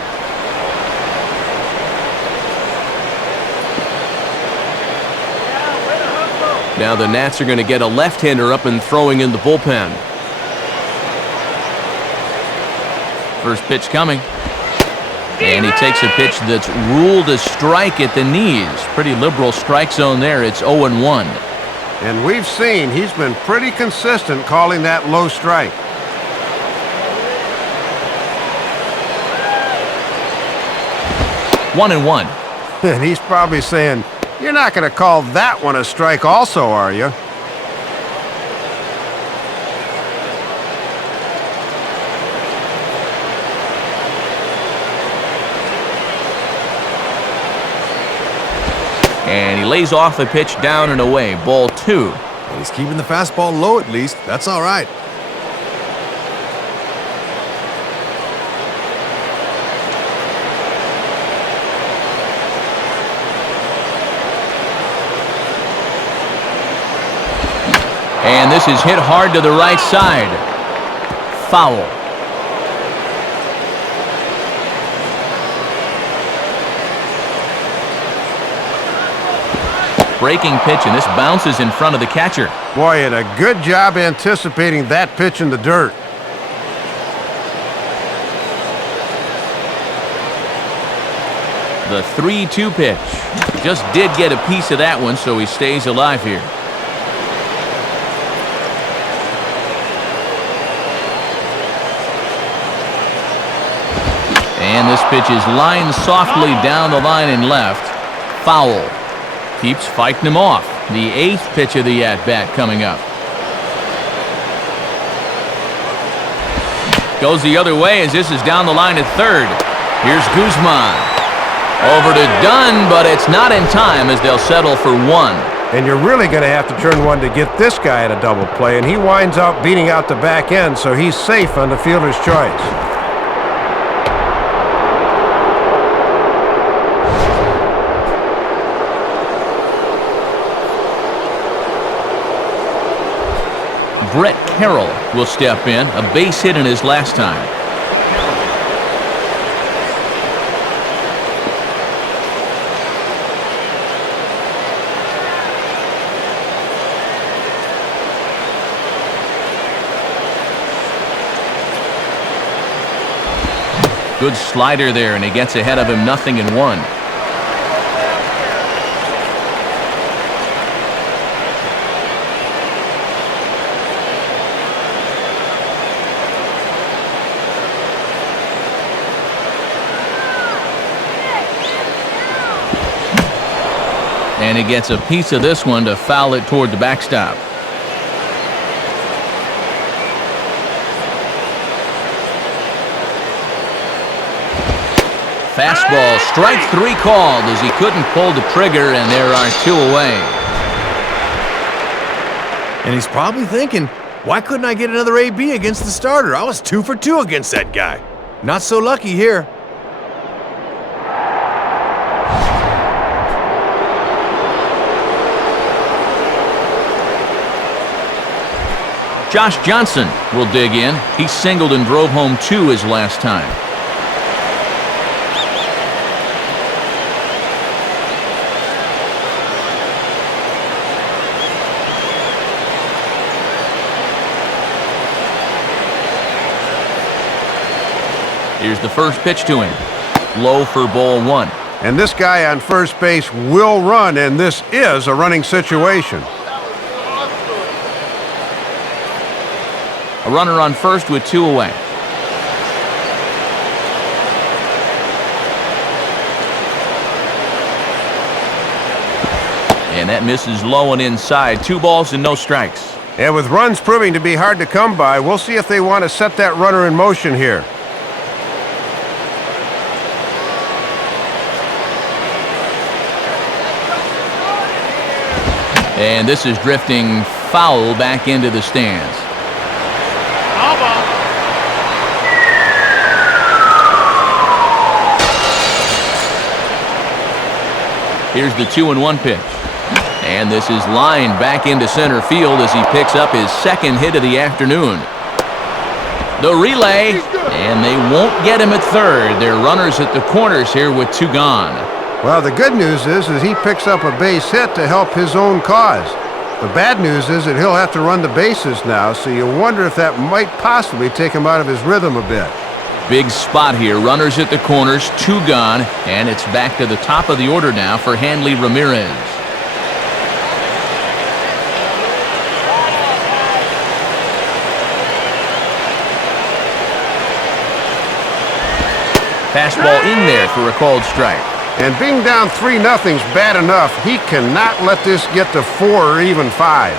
Now the Nats are going to get a left-hander up and throwing in the bullpen. First pitch coming. And he takes a pitch that's ruled a strike at the knees. Pretty liberal strike zone there. It's 0-1. And we've seen he's been pretty consistent calling that low strike. One and one. And he's probably saying, you're not going to call that one a strike also, are you? And he lays off a pitch down and away. Ball 2. And he's keeping the fastball low at least. That's all right. And this is hit hard to the right side. Foul. Breaking pitch, and this bounces in front of the catcher. Boy, and a good job anticipating that pitch in the dirt. The 3-2 pitch. Just did get a piece of that one, so he stays alive here. And this pitch is lined softly down the line and left. Foul. Keeps fighting him off. The 8th pitch of the at-bat coming up. Goes the other way as this is down the line at third. Here's Guzman. Over to Dunn, but it's not in time as they'll settle for 1. And you're really going to have to turn one to get this guy at a double play, and he winds up beating out the back end, so he's safe on the fielder's choice. Brett Carroll will step in, a base hit in his last time. Good slider there, and he gets ahead of him 0-1. And he gets a piece of this one to foul it toward the backstop. Fastball, strike 3 called as he couldn't pull the trigger, and there are 2 away. And he's probably thinking, why couldn't I get another AB against the starter? I was 2 for 2 against that guy. Not so lucky here. Josh Johnson will dig in. He singled and drove home 2 his last time. Here's the first pitch to him. Low for ball 1. And this guy on first base will run, and this is a running situation. A runner on first with 2 away. And that misses low and inside. 2 balls and no strikes. And with runs proving to be hard to come by, we'll see if they want to set that runner in motion here. And this is drifting foul back into the stands. Ball. Here's the 2-1 pitch. And this is lined back into center field as he picks up his second hit of the afternoon. The relay, and they won't get him at third. They're runners at the corners here with 2 gone. Well, the good news is he picks up a base hit to help his own cause. The bad news is that he'll have to run the bases now, so you wonder if that might possibly take him out of his rhythm a bit. Big spot here. Runners at the corners, 2 gone, and it's back to the top of the order now for Hanley Ramirez. Fastball in there for a called strike. And being down 3-0's bad enough. He cannot let this get to 4 or even 5.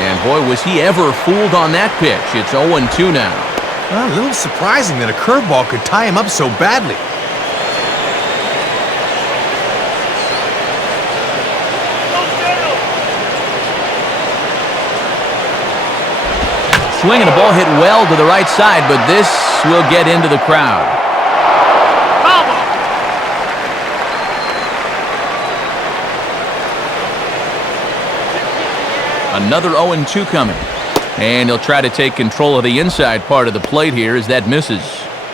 And boy, was he ever fooled on that pitch. It's 0-2 now. Well, a little surprising that a curveball could tie him up so badly. Swinging a ball hit well to the right side, but this will get into the crowd. Foul ball. Another 0-2 coming. And he'll try to take control of the inside part of the plate here as that misses.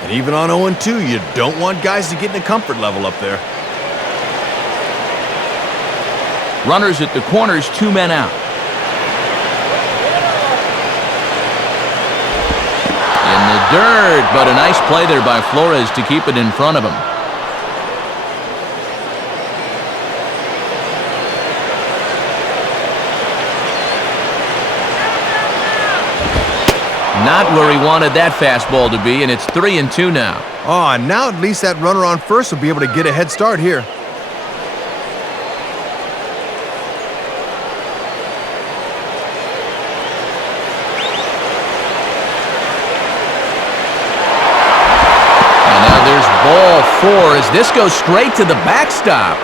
And even on 0-2, you don't want guys to get in a comfort level up there. Runners at the corners, 2 men out. In the dirt, but a nice play there by Flores to keep it in front of him. Not where he wanted that fastball to be, and it's 3-2 now. Oh, and now at least that runner on first will be able to get a head start here. And now there's ball 4 as this goes straight to the backstop.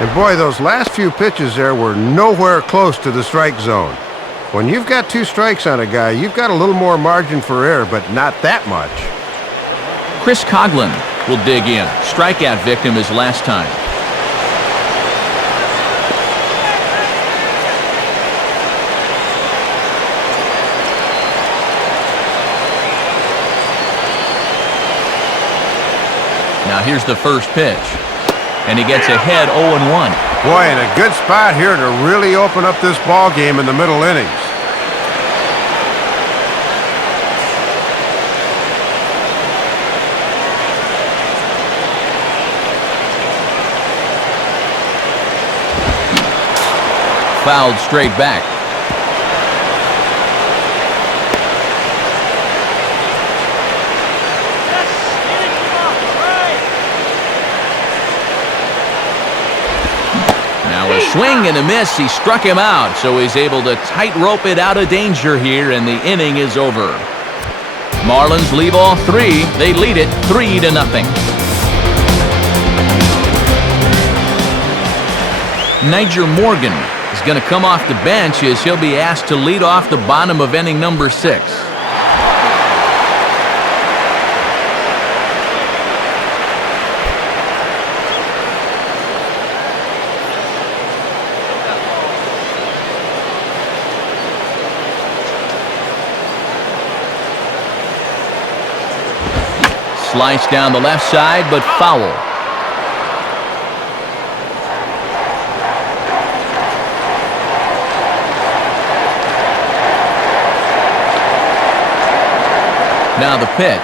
And boy, those last few pitches there were nowhere close to the strike zone. When you've got 2 strikes on a guy, you've got a little more margin for error, but not that much. Chris Coughlin will dig in. Strikeout victim his last time. Now here's the first pitch. And he gets ahead 0-1. Boy, and a good spot here to really open up this ball game in the middle innings. Fouled straight back. Now a swing and a miss. He struck him out, so he's able to tightrope it out of danger here, and the inning is over. Marlins leave all 3. They lead it 3-0. Niger Morgan is going to come off the bench as he'll be asked to lead off the bottom of inning number 6. Slice down the left side, but foul. Now the pitch.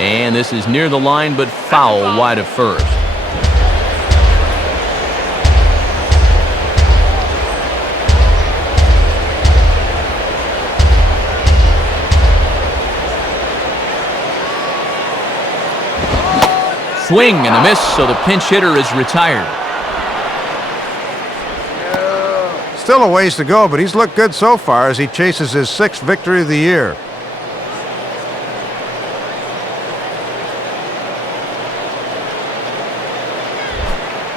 And this is near the line, but foul wide of first. Swing and a miss, so the pinch hitter is retired. Still a ways to go, but he's looked good so far as he chases his 6th victory of the year.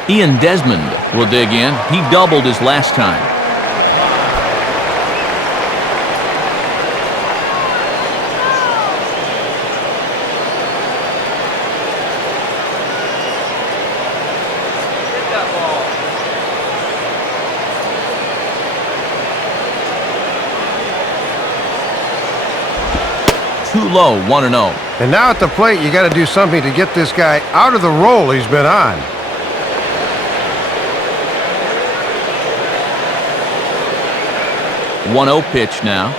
Ian Desmond will dig in. He doubled his last time. Too low, 1-0. And now at the plate, you got to do something to get this guy out of the role he's been on. One-0 pitch now.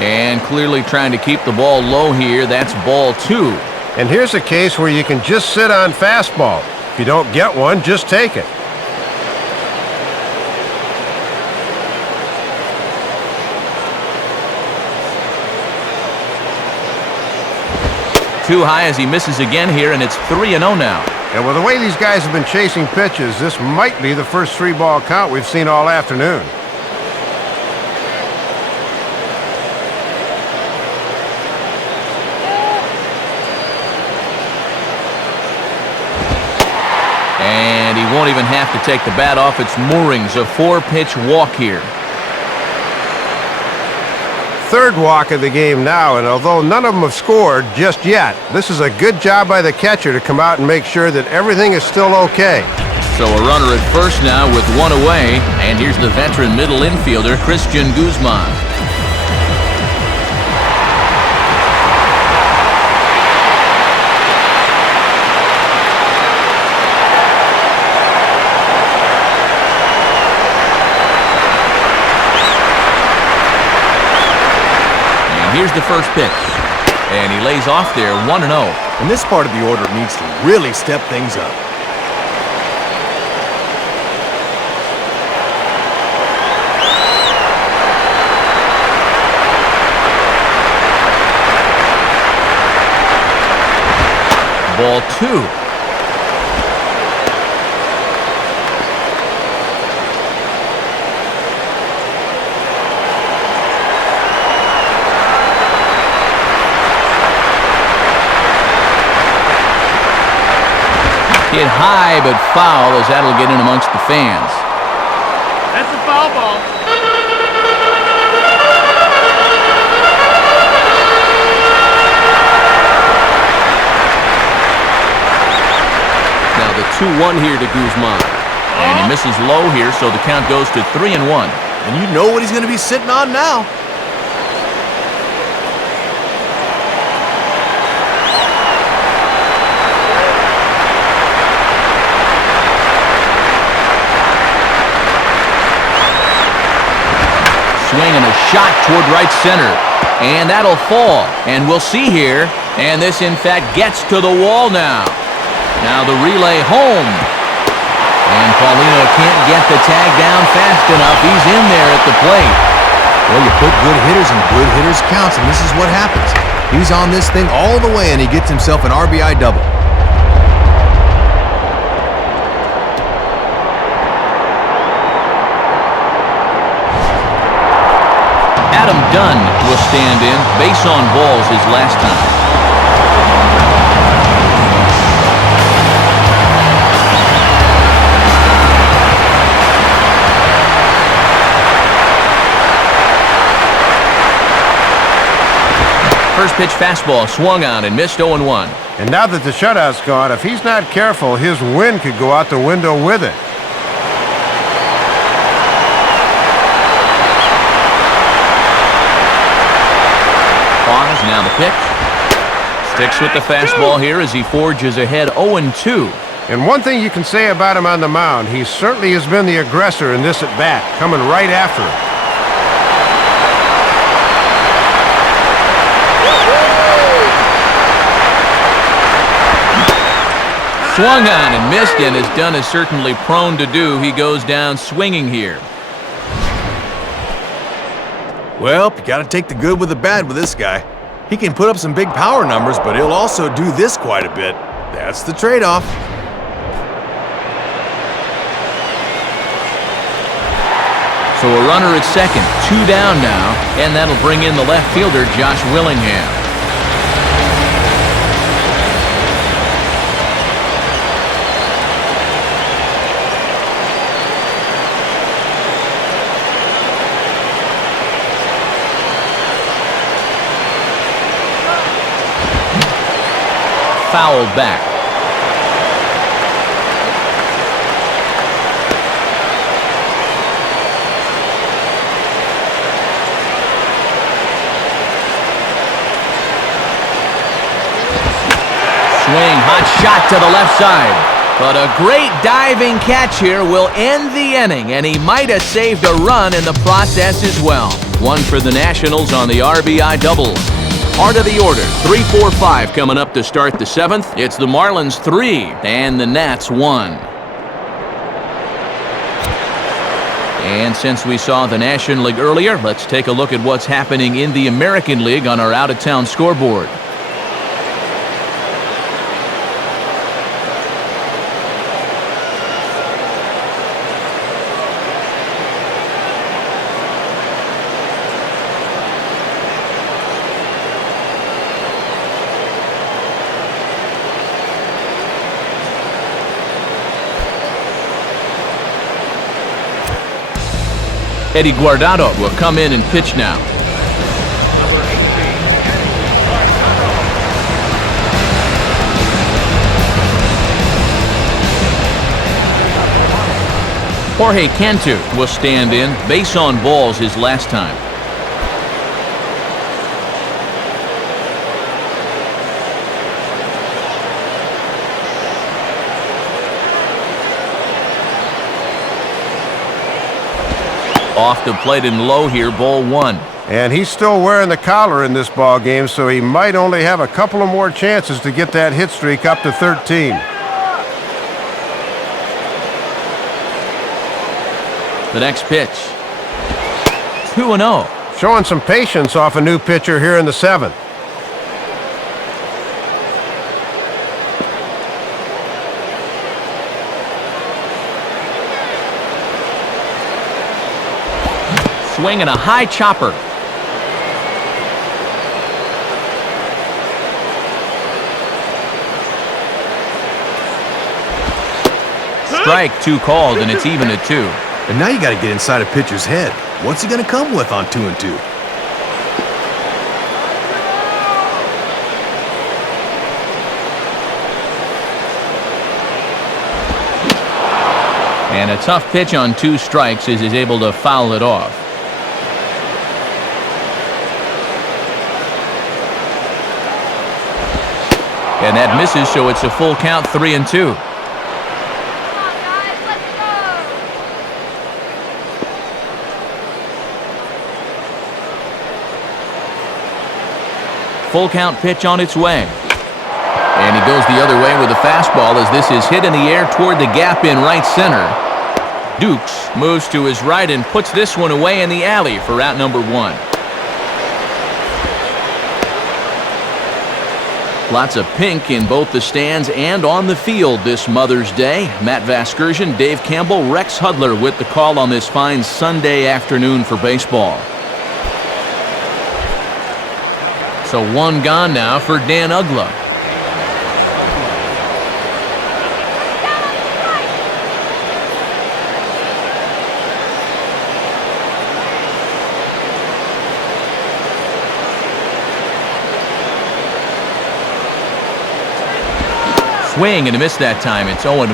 And clearly trying to keep the ball low here. That's ball 2. And here's a case where you can just sit on fastball. If you don't get one, just take it. Too high as he misses again here, and it's 3-0 now. And with the way these guys have been chasing pitches, this might be the first 3-ball count we've seen all afternoon. And he won't even have to take the bat off its moorings. A 4-pitch walk here. 3rd walk of the game now, and although none of them have scored just yet, this is a good job by the catcher to come out and make sure that everything is still okay. So a runner at first now with 1 away, and here's the veteran middle infielder, Christian Guzman. Here's the first pitch, and he lays off there, 1-0. And this part of the order needs to really step things up. Ball 2. Hit high but foul, as that'll get in amongst the fans. That's a foul ball. Now the 2-1 here to Guzman. And he misses low here, so the count goes to 3-1. And you know what he's going to be sitting on now. Swing and a shot toward right center. And that'll fall. And we'll see here. And this, in fact, gets to the wall now. Now the relay home. And Paulino can't get the tag down fast enough. He's in there at the plate. Well, you put good hitters in good hitters counts, and this is what happens. He's on this thing all the way, and he gets himself an RBI double. Adam Dunn will stand in. Base on balls his last time. First pitch fastball swung on and missed 0-1. And now that the shutout's gone, if he's not careful, his win could go out the window with it. Now the pitch. Sticks with the fastball here as he forges ahead 0-2. And one thing you can say about him on the mound, he certainly has been the aggressor in this at-bat, coming right after him. Swung on and missed, and as Dunn is certainly prone to do, he goes down swinging here. Well, you got to take the good with the bad with this guy. He can put up some big power numbers, but he'll also do this quite a bit. That's the trade-off. So a runner at second, 2 down now, and that'll bring in the left fielder, Josh Willingham. Fouled back. Swing, hot shot to the left side. But a great diving catch here will end the inning, and he might have saved a run in the process as well. One for the Nationals on the RBI double. Part of the order, 3-4-5 coming up to start the 7th. It's the Marlins 3 and the Nats 1. And since we saw the National League earlier, let's take a look at what's happening in the American League on our out-of-town scoreboard. Eddie Guardado will come in and pitch now. Number 18, Eddie Guardado. Jorge Cantu will stand in. Base on balls his last time. Off the plate and low here, ball 1. And he's still wearing the collar in this ball game, so he might only have a couple of more chances to get that hit streak up to 13. The next pitch. 2-0. Showing some patience off a new pitcher here in the 7th. Swing and a high chopper. Strike 2 called, and it's even at 2. And now you got to get inside a pitcher's head. What's he going to come with on 2-2? And a tough pitch on 2 strikes as he's able to foul it off. And that misses, so it's a full count, 3-2. Full count pitch on its way. And he goes the other way with a fastball as this is hit in the air toward the gap in right center. Dukes moves to his right and puts this one away in the alley for out number 1. Lots of pink in both the stands and on the field this Mother's Day. Matt Vasgersian, Dave Campbell, Rex Hudler with the call on this fine Sunday afternoon for baseball. So 1 gone now for Dan Uggla. Swing and a miss that time. It's 0-1.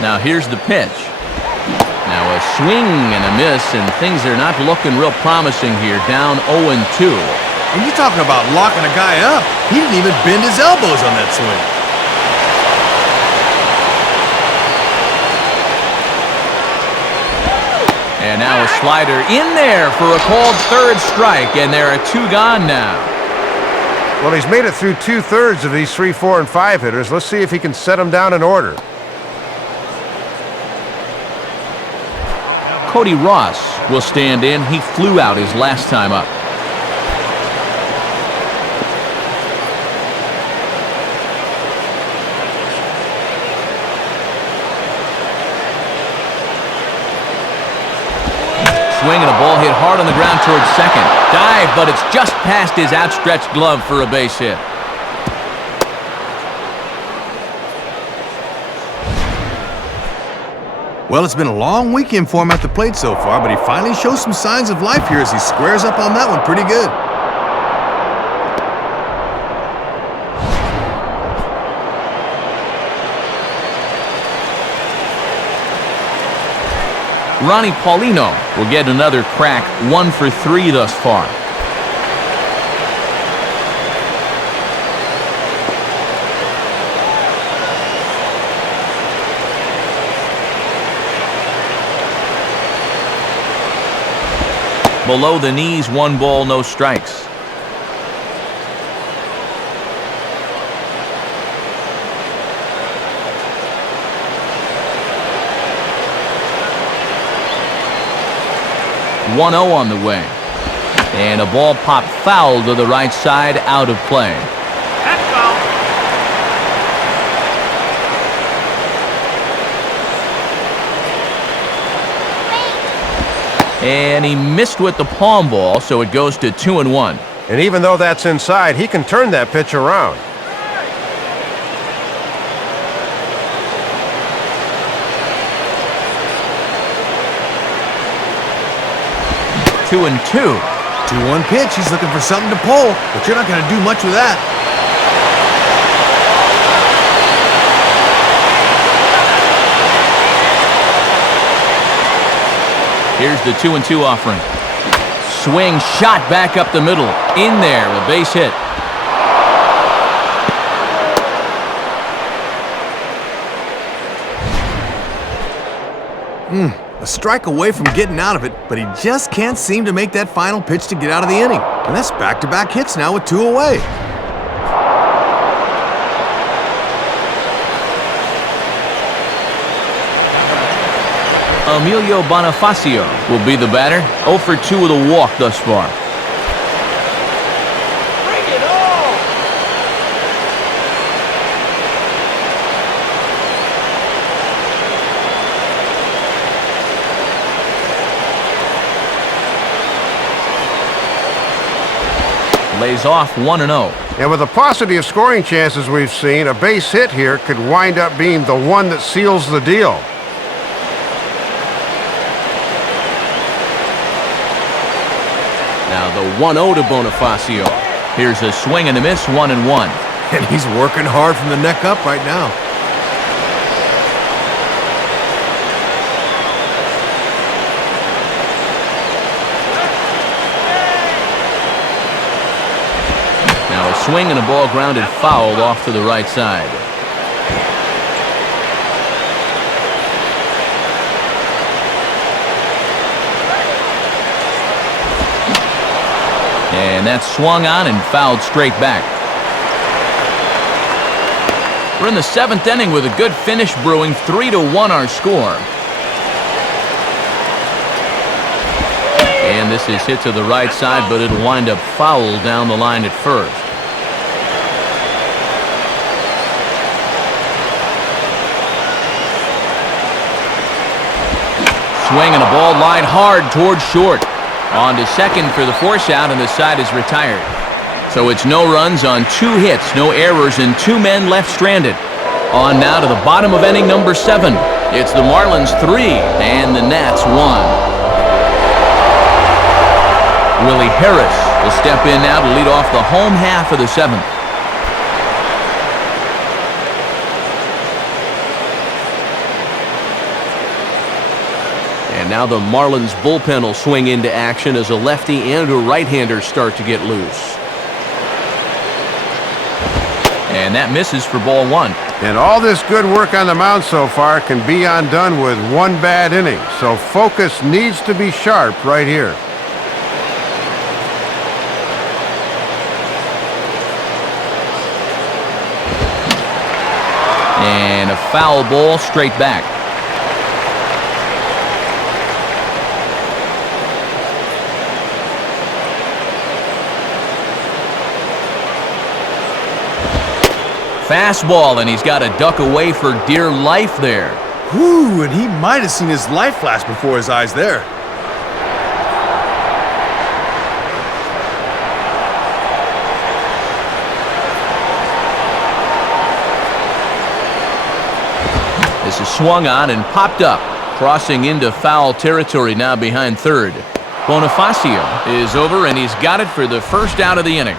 Now here's the pitch. Now a swing and a miss, and things are not looking real promising here. Down 0-2. When you're talking about locking a guy up, he didn't even bend his elbows on that swing. And now a slider in there for a called 3rd strike, and there are 2 gone now. Well, he's made it through 2/3 of these 3, 4, and 5 hitters. Let's see if he can set them down in order. Cody Ross will stand in. He flew out his last time up. Swing and a ball hit hard on the ground towards second. Dive, but it's just past his outstretched glove for a base hit. Well, it's been a long weekend for him at the plate so far, but he finally shows some signs of life here as he squares up on that one pretty good. Ronnie Paulino will get another crack, 1 for 3 thus far. Below the knees, 1 ball, no strikes. .1-0 on the way. And a ball popped foul to the right side, out of play. That's foul. And he missed with the palm ball, so it goes to 2-1. And even though that's inside, he can turn that pitch around. Two and two. 2-1 pitch. He's looking for something to pull, but you're not going to do much with that. Here's the 2-2 offering. Swing, shot back up the middle. In there, a base hit. A strike away from getting out of it, but he just can't seem to make that final pitch to get out of the inning. And that's back-to-back hits now with 2 away. Emilio Bonifacio will be the batter. 0 for 2 with a walk thus far. Bring it on! Lays off 1-0. And with the paucity of scoring chances we've seen, a base hit here could wind up being the one that seals the deal. Now the 1-0 to Bonifacio. Here's a swing and a miss, 1-1. And he's working hard from the neck up right now. Now a swing and a ball grounded foul off to the right side. And that's swung on and fouled straight back. We're in the 7th inning with a good finish brewing. 3-1 our score. And this is hit to the right side, but it'll wind up foul down the line at first. Swing and a ball lined hard towards short. On to second for the force out, and the side is retired. So it's no runs on 2 hits, no errors, and 2 men left stranded. On now to the bottom of inning number 7. It's the Marlins 3 and the Nats 1. Willie Harris will step in now to lead off the home half of the 7th. And now the Marlins bullpen will swing into action as a lefty and a right-hander start to get loose. And that misses for ball 1. And all this good work on the mound so far can be undone with 1 bad inning. So focus needs to be sharp right here. And a foul ball straight back. Fastball, and he's got to duck away for dear life there. Whew, and he might have seen his life flash before his eyes there. This is swung on and popped up, crossing into foul territory now behind third. Bonifacio is over, and he's got it for the first out of the inning.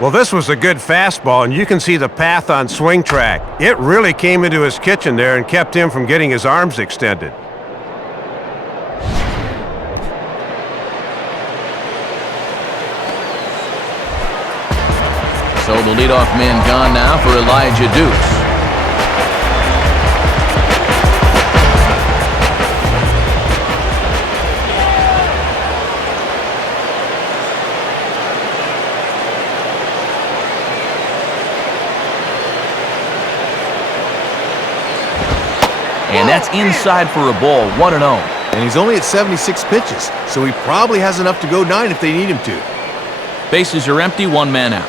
Well, this was a good fastball, and you can see the path on swing track. It really came into his kitchen there and kept him from getting his arms extended. So the leadoff man gone now for Elijah Dukes. And that's inside for a ball, 1-0. And he's only at 76 pitches, so he probably has enough to go 9 if they need him to. Bases are empty, one man out.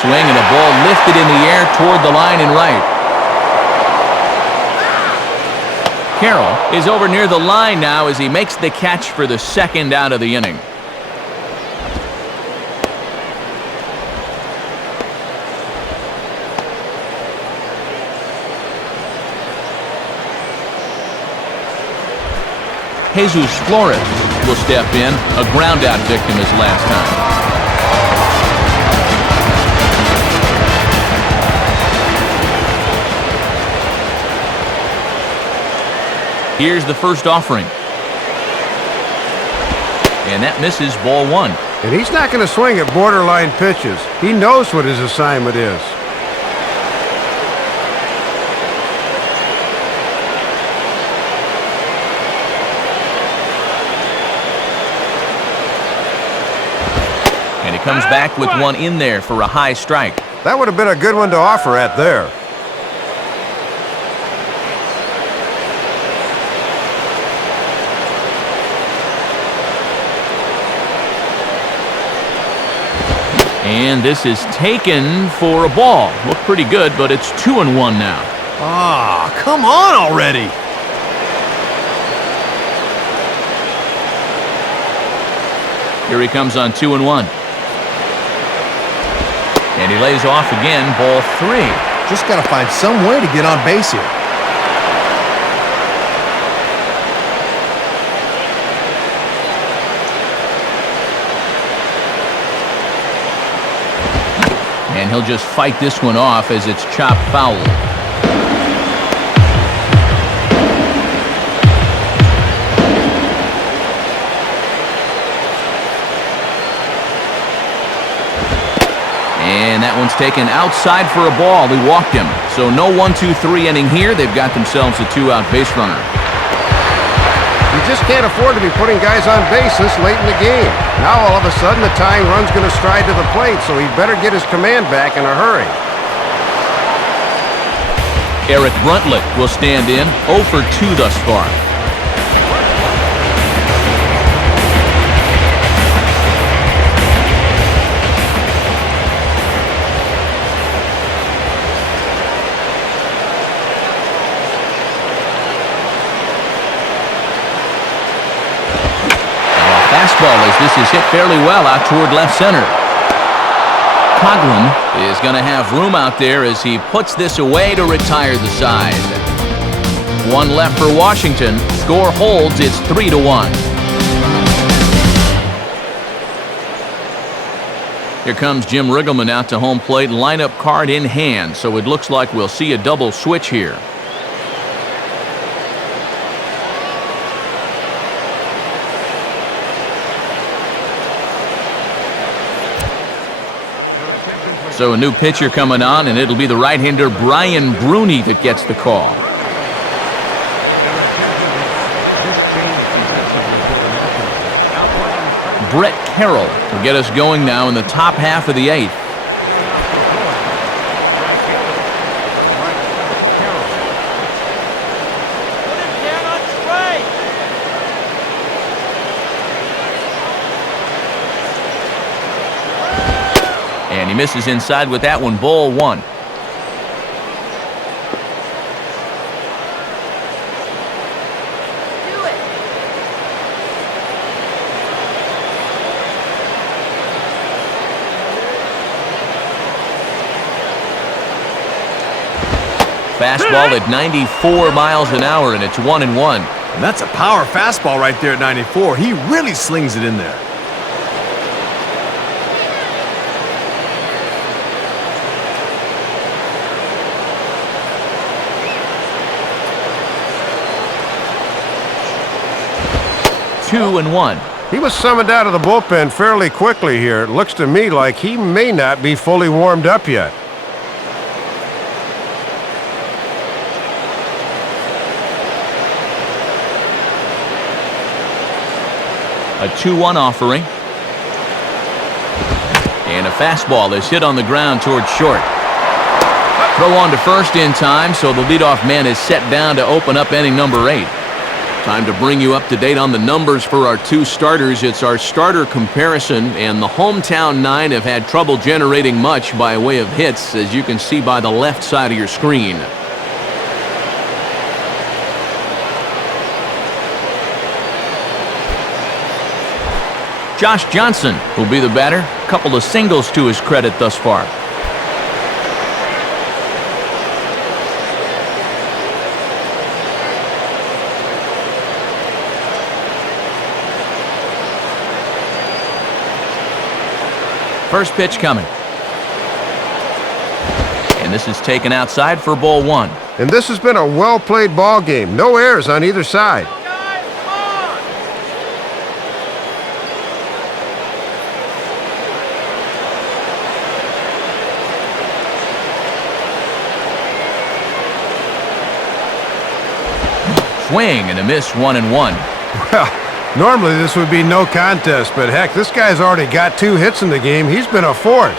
Swing and a ball lifted in the air toward the line and right. Carroll is over near the line now as he makes the catch for the second out of the inning. Jesus Flores will step in, a ground-out victim his last time. Here's the first offering. And that misses, ball 1. And he's not going to swing at borderline pitches. He knows what his assignment is. Comes back with one in there for a high strike. That would have been a good one to offer at there. And this is taken for a ball. Looked pretty good, but it's 2-1 now. Ah, come on already. Here he comes on 2-1. And he lays off again, ball 3. Just got to find some way to get on base here. And he'll just fight this one off as it's chopped foul. And that one's taken outside for a ball. He walked him. So no 1-2-3 inning here. They've got themselves a 2-out base runner. You just can't afford to be putting guys on base this late in the game. Now all of a sudden the tying run's going to stride to the plate, so he'd better get his command back in a hurry. Eric Bruntlett will stand in, 0 for 2 thus far. Fastball as this is hit fairly well out toward left center. Coughlin is going to have room out there as he puts this away to retire the side. One left for Washington. Score holds. It's 3-1. Here comes Jim Riggleman out to home plate, lineup card in hand, so it looks like we'll see a double switch here. So a new pitcher coming on, and it'll be the right-hander Brian Bruni that gets the call. Brett Carroll will get us going now in the top half of the 8th. Put him down on strike. And he misses inside with that one. Ball 1. Fastball at 94 miles an hour, and it's 1-1. And that's a power fastball right there at 94. He really slings it in there. Two and one. He was summoned out of the bullpen fairly quickly here. It looks to me like he may not be fully warmed up yet. A 2-1 offering. And a fastball is hit on the ground towards short. Throw on to first in time, so the leadoff man is set down to open up inning number 8. Time to bring you up to date on the numbers for our 2 starters. It's our starter comparison, and the hometown 9 have had trouble generating much by way of hits, as you can see by the left side of your screen. Josh Johnson will be the batter. A couple of singles to his credit thus far. First pitch coming. And this is taken outside for ball 1. And this has been a well-played ball game. No errors on either side. Swing and a miss, 1-1. Well, normally this would be no contest, but heck, this guy's already got 2 hits in the game. He's been a force.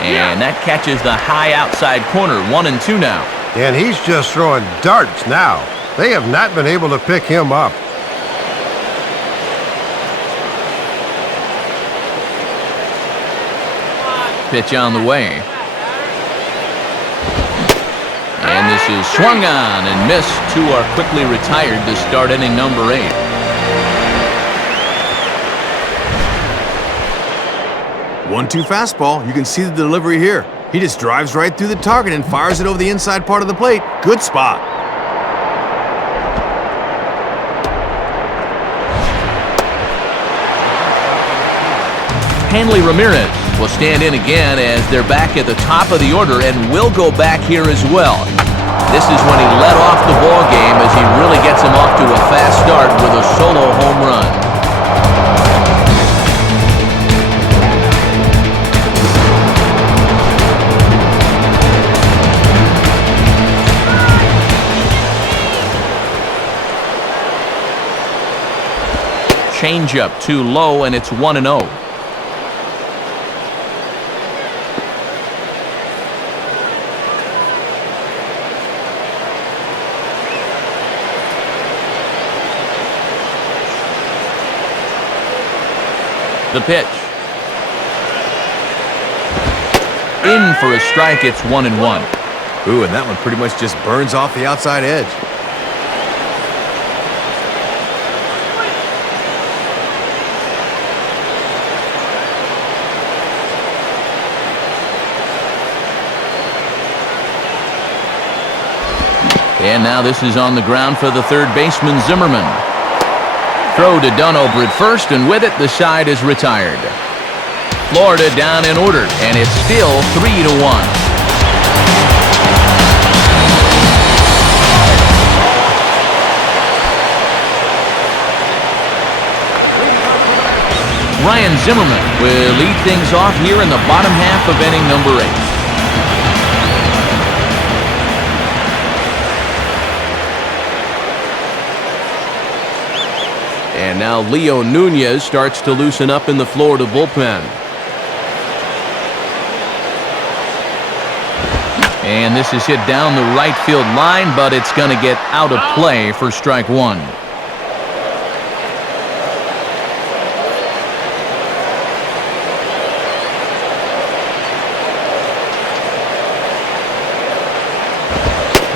And that catches the high outside corner, 1-2 now. And he's just throwing darts now. They have not been able to pick him up. Pitch on the way. And this is swung on and missed. 2 are quickly retired to start inning number 8. One-two fastball. You can see the delivery here. He just drives right through the target and fires it over the inside part of the plate. Good spot. Hanley Ramirez will stand in again as they're back at the top of the order and will go back here as well. This is when he led off the ball game as he really gets him off to a fast start with a solo home run. Changeup too low, and it's 1-0. The pitch. In for a strike, it's 1-1. Ooh, and that one pretty much just burns off the outside edge. And now this is on the ground for the third baseman, Zimmerman. Throw to Dunn over at first, and with it, the side is retired. Florida down in order, and it's still 3-1. Brian Zimmerman will lead things off here in the bottom half of inning number 8. And now Leo Nunez starts to loosen up in the Florida bullpen. And this is hit down the right field line, but it's going to get out of play for strike 1.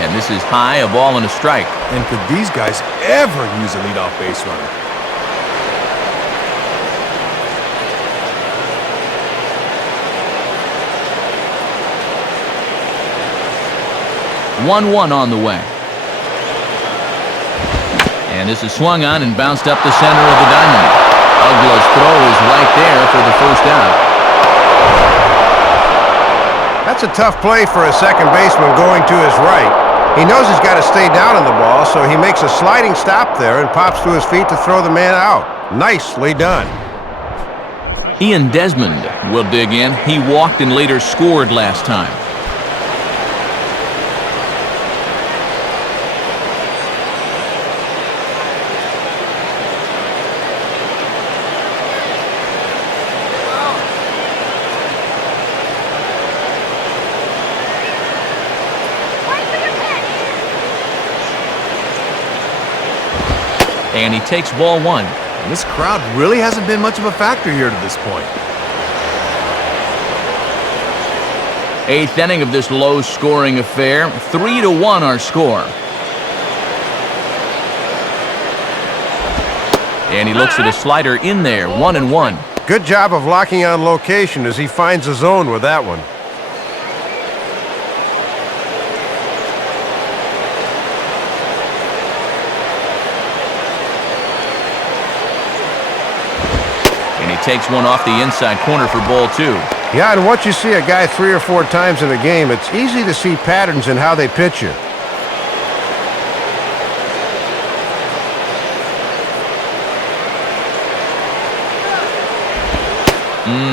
And this is high, a ball and a strike. And could these guys ever use a leadoff base runner? One on the way. And this is swung on and bounced up the center of the diamond. Uggla's throw is right there for the first out. That's a tough play for a second baseman going to his right. He knows he's got to stay down on the ball, so he makes a sliding stop there and pops to his feet to throw the man out. Nicely done. Ian Desmond will dig in. He walked and later scored last time. And he takes ball 1. And this crowd really hasn't been much of a factor here to this point. 8th inning of this low-scoring affair. 3-1 our score. And he looks at a slider in there. 1-1. Good job of locking on location as he finds a zone with that one. Takes one off the inside corner for ball 2. Yeah, and once you see a guy 3 or 4 times in a game, it's easy to see patterns in how they pitch you.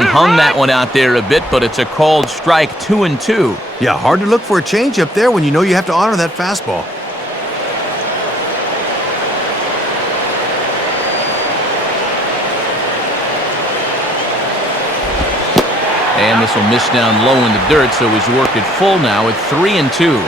Hung that one out there a bit, but it's a called strike. 2-2. Yeah, hard to look for a change up there when you know you have to honor that fastball. And this will miss down low in the dirt, so he's worked it full now at 3-2.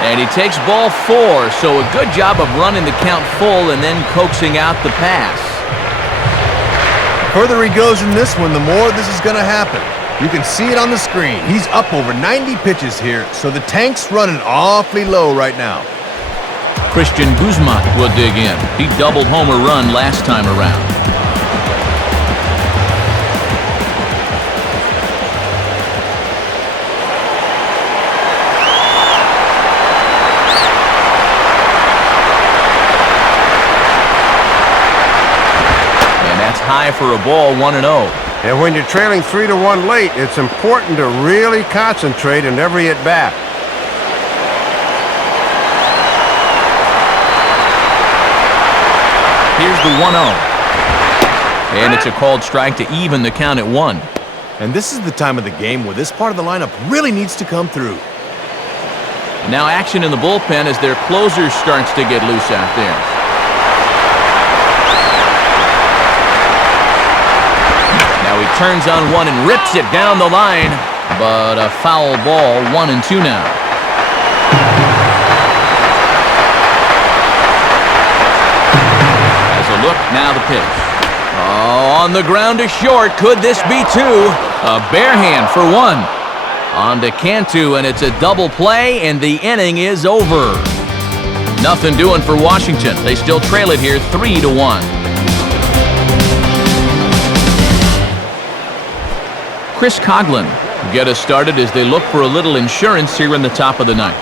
And he takes ball 4, so a good job of running the count full and then coaxing out the pass. The further he goes in this one, the more this is going to happen. You can see it on the screen. He's up over 90 pitches here, so the tank's running awfully low right now. Christian Guzman will dig in. He doubled home a run last time around. And that's high for a ball, 1-0. And when you're trailing 3-1 late, it's important to really concentrate in every at-bat. Here's the 1-0. And it's a called strike to even the count at 1. And this is the time of the game where this part of the lineup really needs to come through. Now action in the bullpen as their closer starts to get loose out there. He turns on one and rips it down the line, but a foul ball, 1-2 now. As a look, now the pitch. Oh, on the ground to short. Could this be 2? A bare hand for 1. On to Cantu, and it's a double play, and the inning is over. Nothing doing for Washington. They still trail it here 3-1. Chris Coughlin get us started as they look for a little insurance here in the top of the ninth.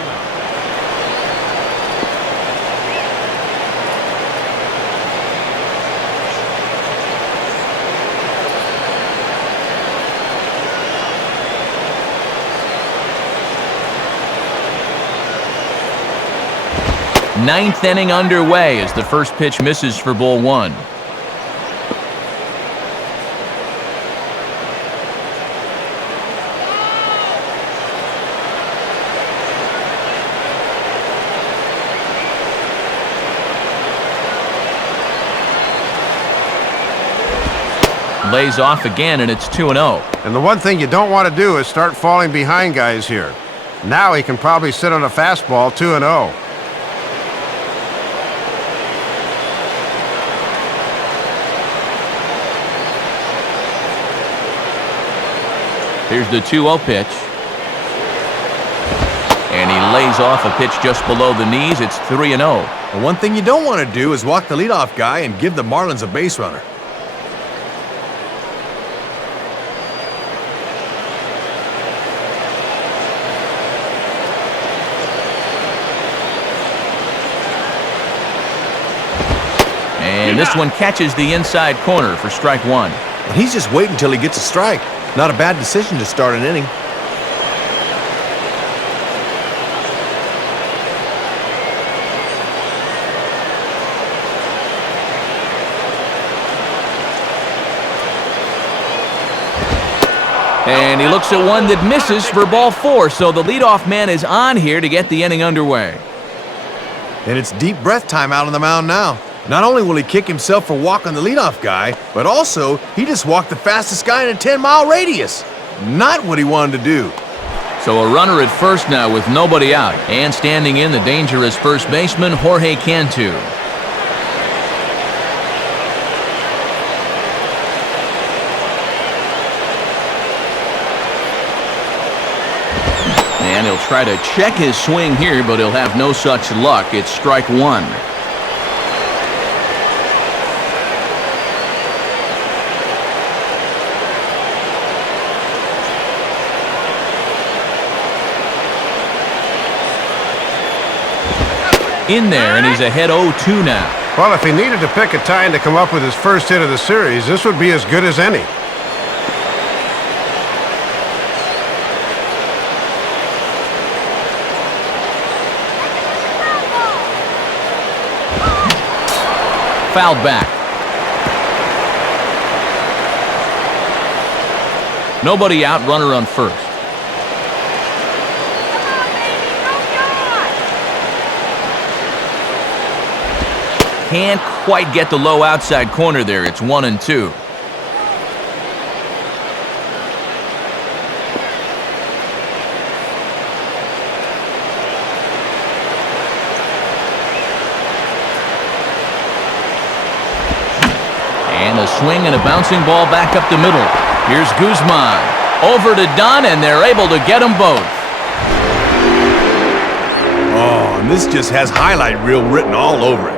Ninth inning underway as the first pitch misses for ball one. Lays off again, and it's 2-0. And the one thing you don't want to do is start falling behind guys here. Now he can probably sit on a fastball 2-0. Here's the 2-0 pitch. And he lays off a pitch just below the knees. It's 3-0. The one thing you don't want to do is walk the leadoff guy and give the Marlins a base runner. And this one catches the inside corner for strike one. And he's just waiting until he gets a strike. Not a bad decision to start an inning. And he looks at one that misses for ball four, so the leadoff man is on here to get the inning underway. And it's deep breath time out on the mound now. Not only will he kick himself for walking the leadoff guy, but also he just walked the fastest guy in a 10-mile radius. Not what he wanted to do. So a runner at first now with nobody out. And standing in, the dangerous first baseman, Jorge Cantu. And he'll try to check his swing here, but he'll have no such luck. It's strike one. In there, and he's ahead 0-2 now. Well, if he needed to pick a time to come up with his first hit of the series, this would be as good as any. Fouled back. Nobody out, runner on first. Can't quite get the low outside corner there. It's 1-2. And a swing and a bouncing ball back up the middle. Here's Guzman. Over to Dunn, and they're able to get them both. Oh, and this just has highlight reel written all over it.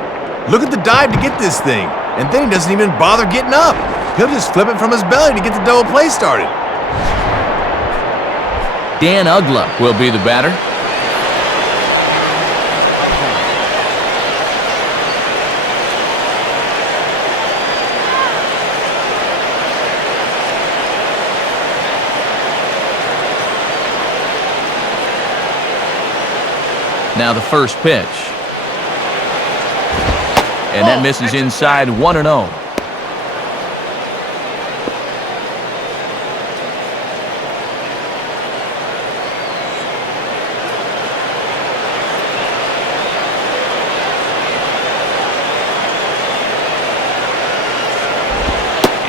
Look at the dive to get this thing, and then he doesn't even bother getting up. He'll just flip it from his belly to get the double play started. Dan Ugla will be the batter. Now the first pitch. And that misses inside, 1-0.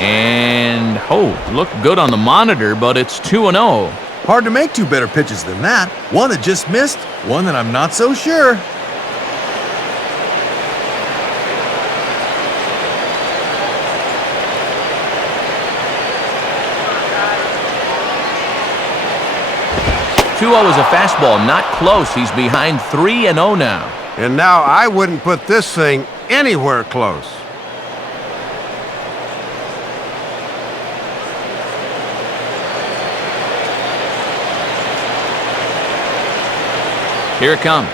And, looked good on the monitor, but it's 2-0. Hard to make two better pitches than that. One that just missed, one that I'm not so sure. Is a fastball, not close. He's behind 3-0 now. And now I wouldn't put this thing anywhere close. Here it comes.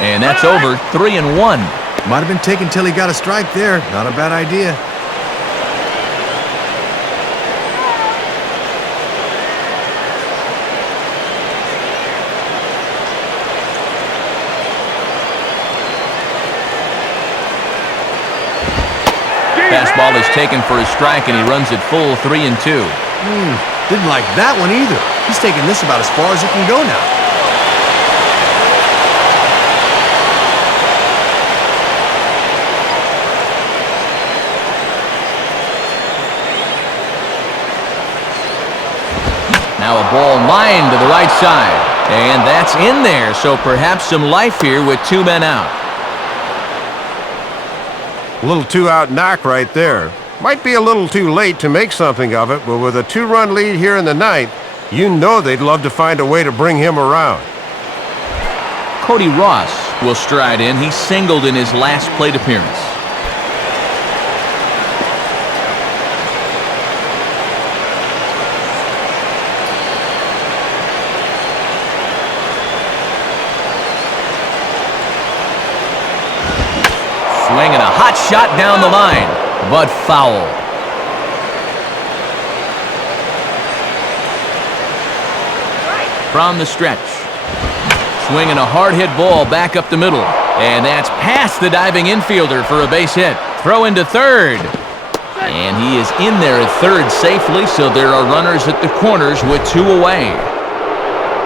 And that's over, 3-1. Might have been taken till he got a strike there. Not a bad idea. Fastball is taken for a strike, and he runs it full 3-2. Didn't like that one either. He's taking this about as far as he can go now. Now a ball lined to the right side. And that's in there, so perhaps some life here with 2 men out. A little 2-out knock right there. Might be a little too late to make something of it, but with a 2-run lead here in the ninth, you know they'd love to find a way to bring him around. Cody Ross will stride in. He singled in his last plate appearance. Swinging a hot shot down the line, but foul. From the stretch. Swinging a hard hit ball back up the middle. And that's past the diving infielder for a base hit. Throw into third. And he is in there at third safely, so there are runners at the corners with 2 away.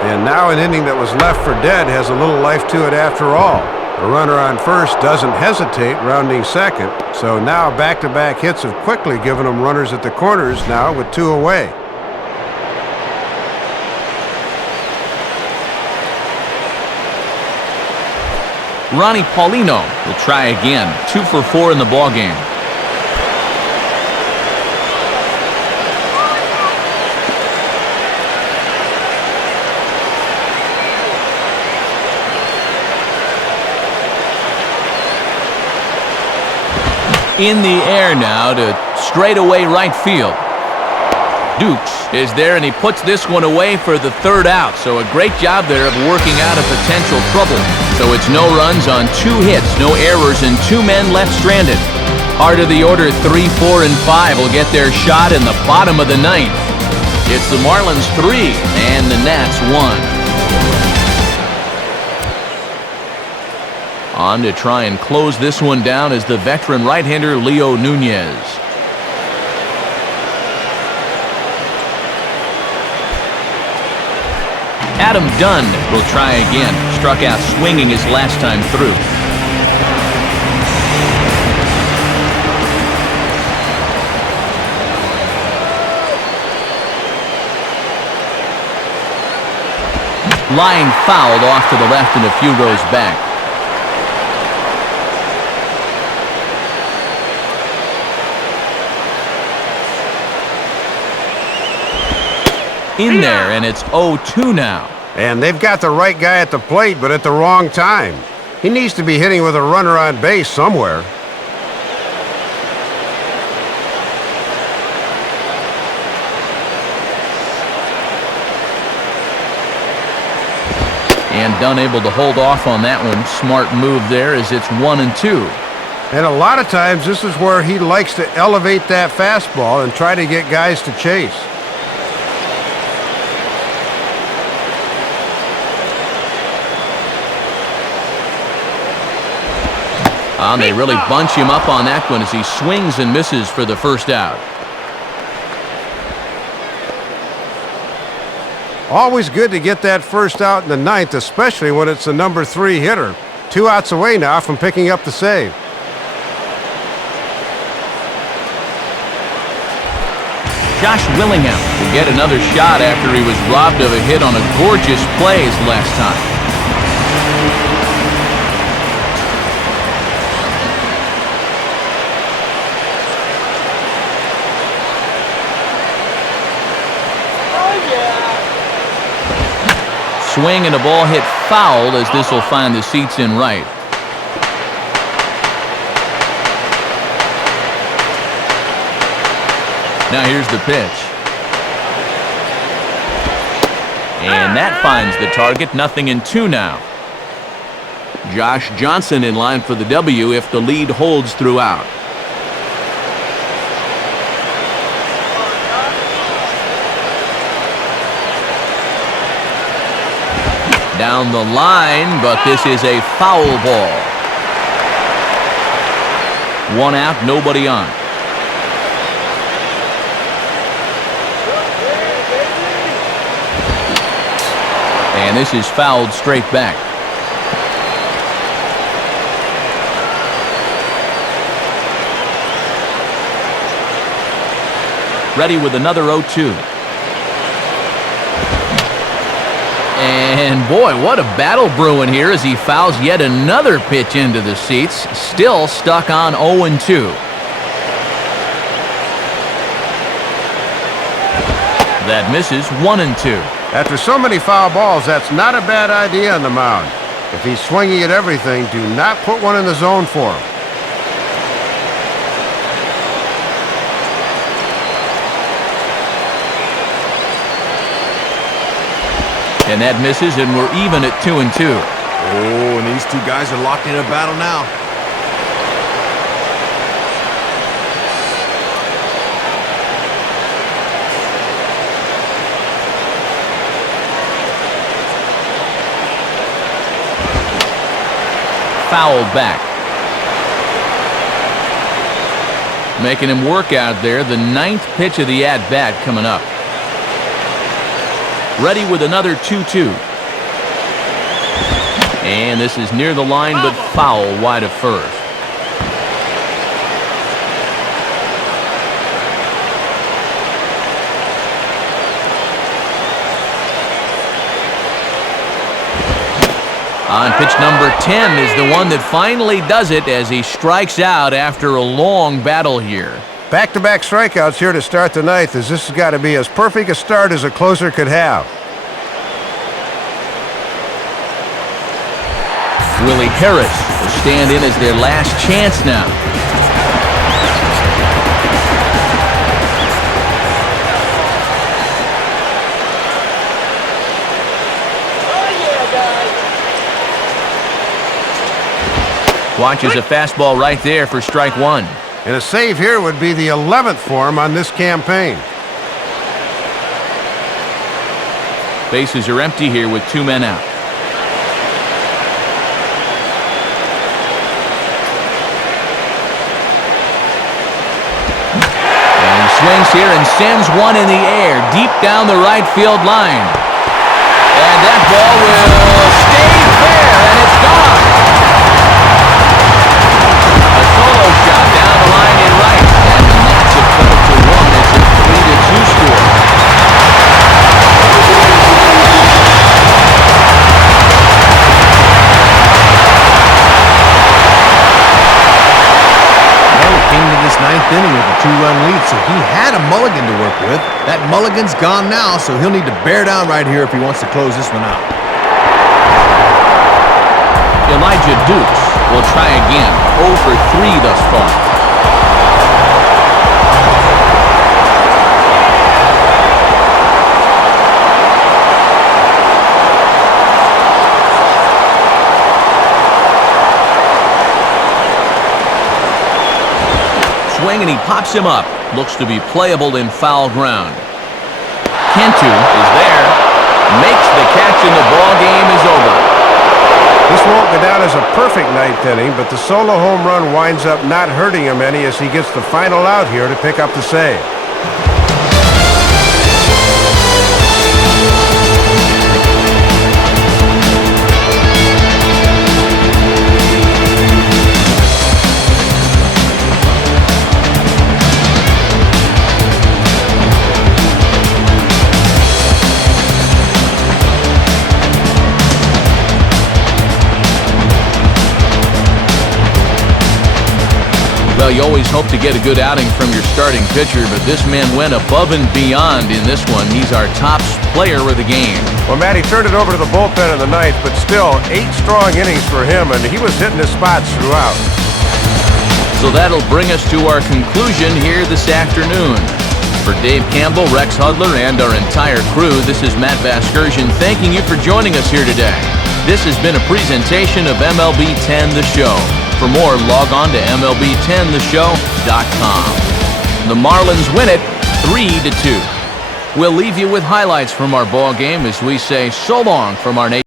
And now an inning that was left for dead has a little life to it after all. The runner on first doesn't hesitate, rounding second. So now back-to-back hits have quickly given them runners at the corners now with 2 away. Ronnie Paulino will try again. 2 for 4 in the ballgame. In the air now to straightaway right field. Dukes is there, and he puts this one away for the 3rd out. So a great job there of working out a potential trouble. So it's no runs on 2 hits, no errors, and 2 men left stranded. Heart of the order 3, 4, and 5 will get their shot in the bottom of the 9th. It's the Marlins 3 and the Nats 1. On to try and close this one down is the veteran right-hander Leo Nunez. Adam Dunn will try again. Struck out swinging his last time through. Line fouled off to the left and a few rows back. In there, and it's 0-2 now. And they've got the right guy at the plate, but at the wrong time. He needs to be hitting with a runner on base somewhere. And Dunn able to hold off on that one. Smart move there as it's 1-2. And a lot of times this is where he likes to elevate that fastball and try to get guys to chase. And they really bunch him up on that one as he swings and misses for the 1st out. Always good to get that 1st out in the 9th, especially when it's the number 3 hitter. 2 outs away now from picking up the save. Josh Willingham will get another shot after he was robbed of a hit on a gorgeous play his last time. Swing and a ball hit foul as this will find the seats in right. Now here's the pitch. And that finds the target. 0-2 now. Josh Johnson in line for the W if the lead holds throughout. Down the line, but this is a foul ball. 1 out, nobody on. And this is fouled straight back. Ready with another 0-2. And boy, what a battle brewing here as he fouls yet another pitch into the seats. Still stuck on 0-2. That misses. 1-2. After so many foul balls, that's not a bad idea on the mound. If he's swinging at everything, do not put one in the zone for him. And that misses, and we're even at 2-2. Oh, and these two guys are locked in a battle now. Fouled back. Making him work out there. The 9th pitch of the at-bat coming up. Ready with another 2-2. And this is near the line, but foul wide of first. On pitch number 10 is the one that finally does it as he strikes out after a long battle here. Back-to-back strikeouts here to start the 9th, as this has got to be as perfect a start as a closer could have. Willie Harris will stand in as their last chance now. Watches a fastball right there for strike one. And a save here would be the 11th for him on this campaign. Bases are empty here with 2 men out. And he swings here and sends one in the air deep down the right field line. And that ball will stay fair, and it's gone. A solo shot down the line in right, and the Nats have cut it to 1. It's a 3-2 score. Well, he came to this 9th inning with a 2-run lead, so he had a mulligan to work with. That mulligan's gone now, so he'll need to bear down right here if he wants to close this one out. Elijah Dukes will try again. 0 for 3 thus far. Swing and he pops him up. Looks to be playable in foul ground. Cantu is there. Makes the catch and the ball game is over. This won't go down as a perfect 9th inning, but the solo home run winds up not hurting him any as he gets the final out here to pick up the save. Well, you always hope to get a good outing from your starting pitcher, but this man went above and beyond in this one. He's our top player of the game. Well, Matt, he turned it over to the bullpen in the 9th, but still 8 strong innings for him, and he was hitting his spots throughout. So that'll bring us to our conclusion here this afternoon. For Dave Campbell, Rex Hudler, and our entire crew, this is Matt Vasgersian thanking you for joining us here today. This has been a presentation of MLB 10 The Show. For more, log on to MLB10theshow.com. The Marlins win it 3-2. We'll leave you with highlights from our ball game as we say so long from our nation.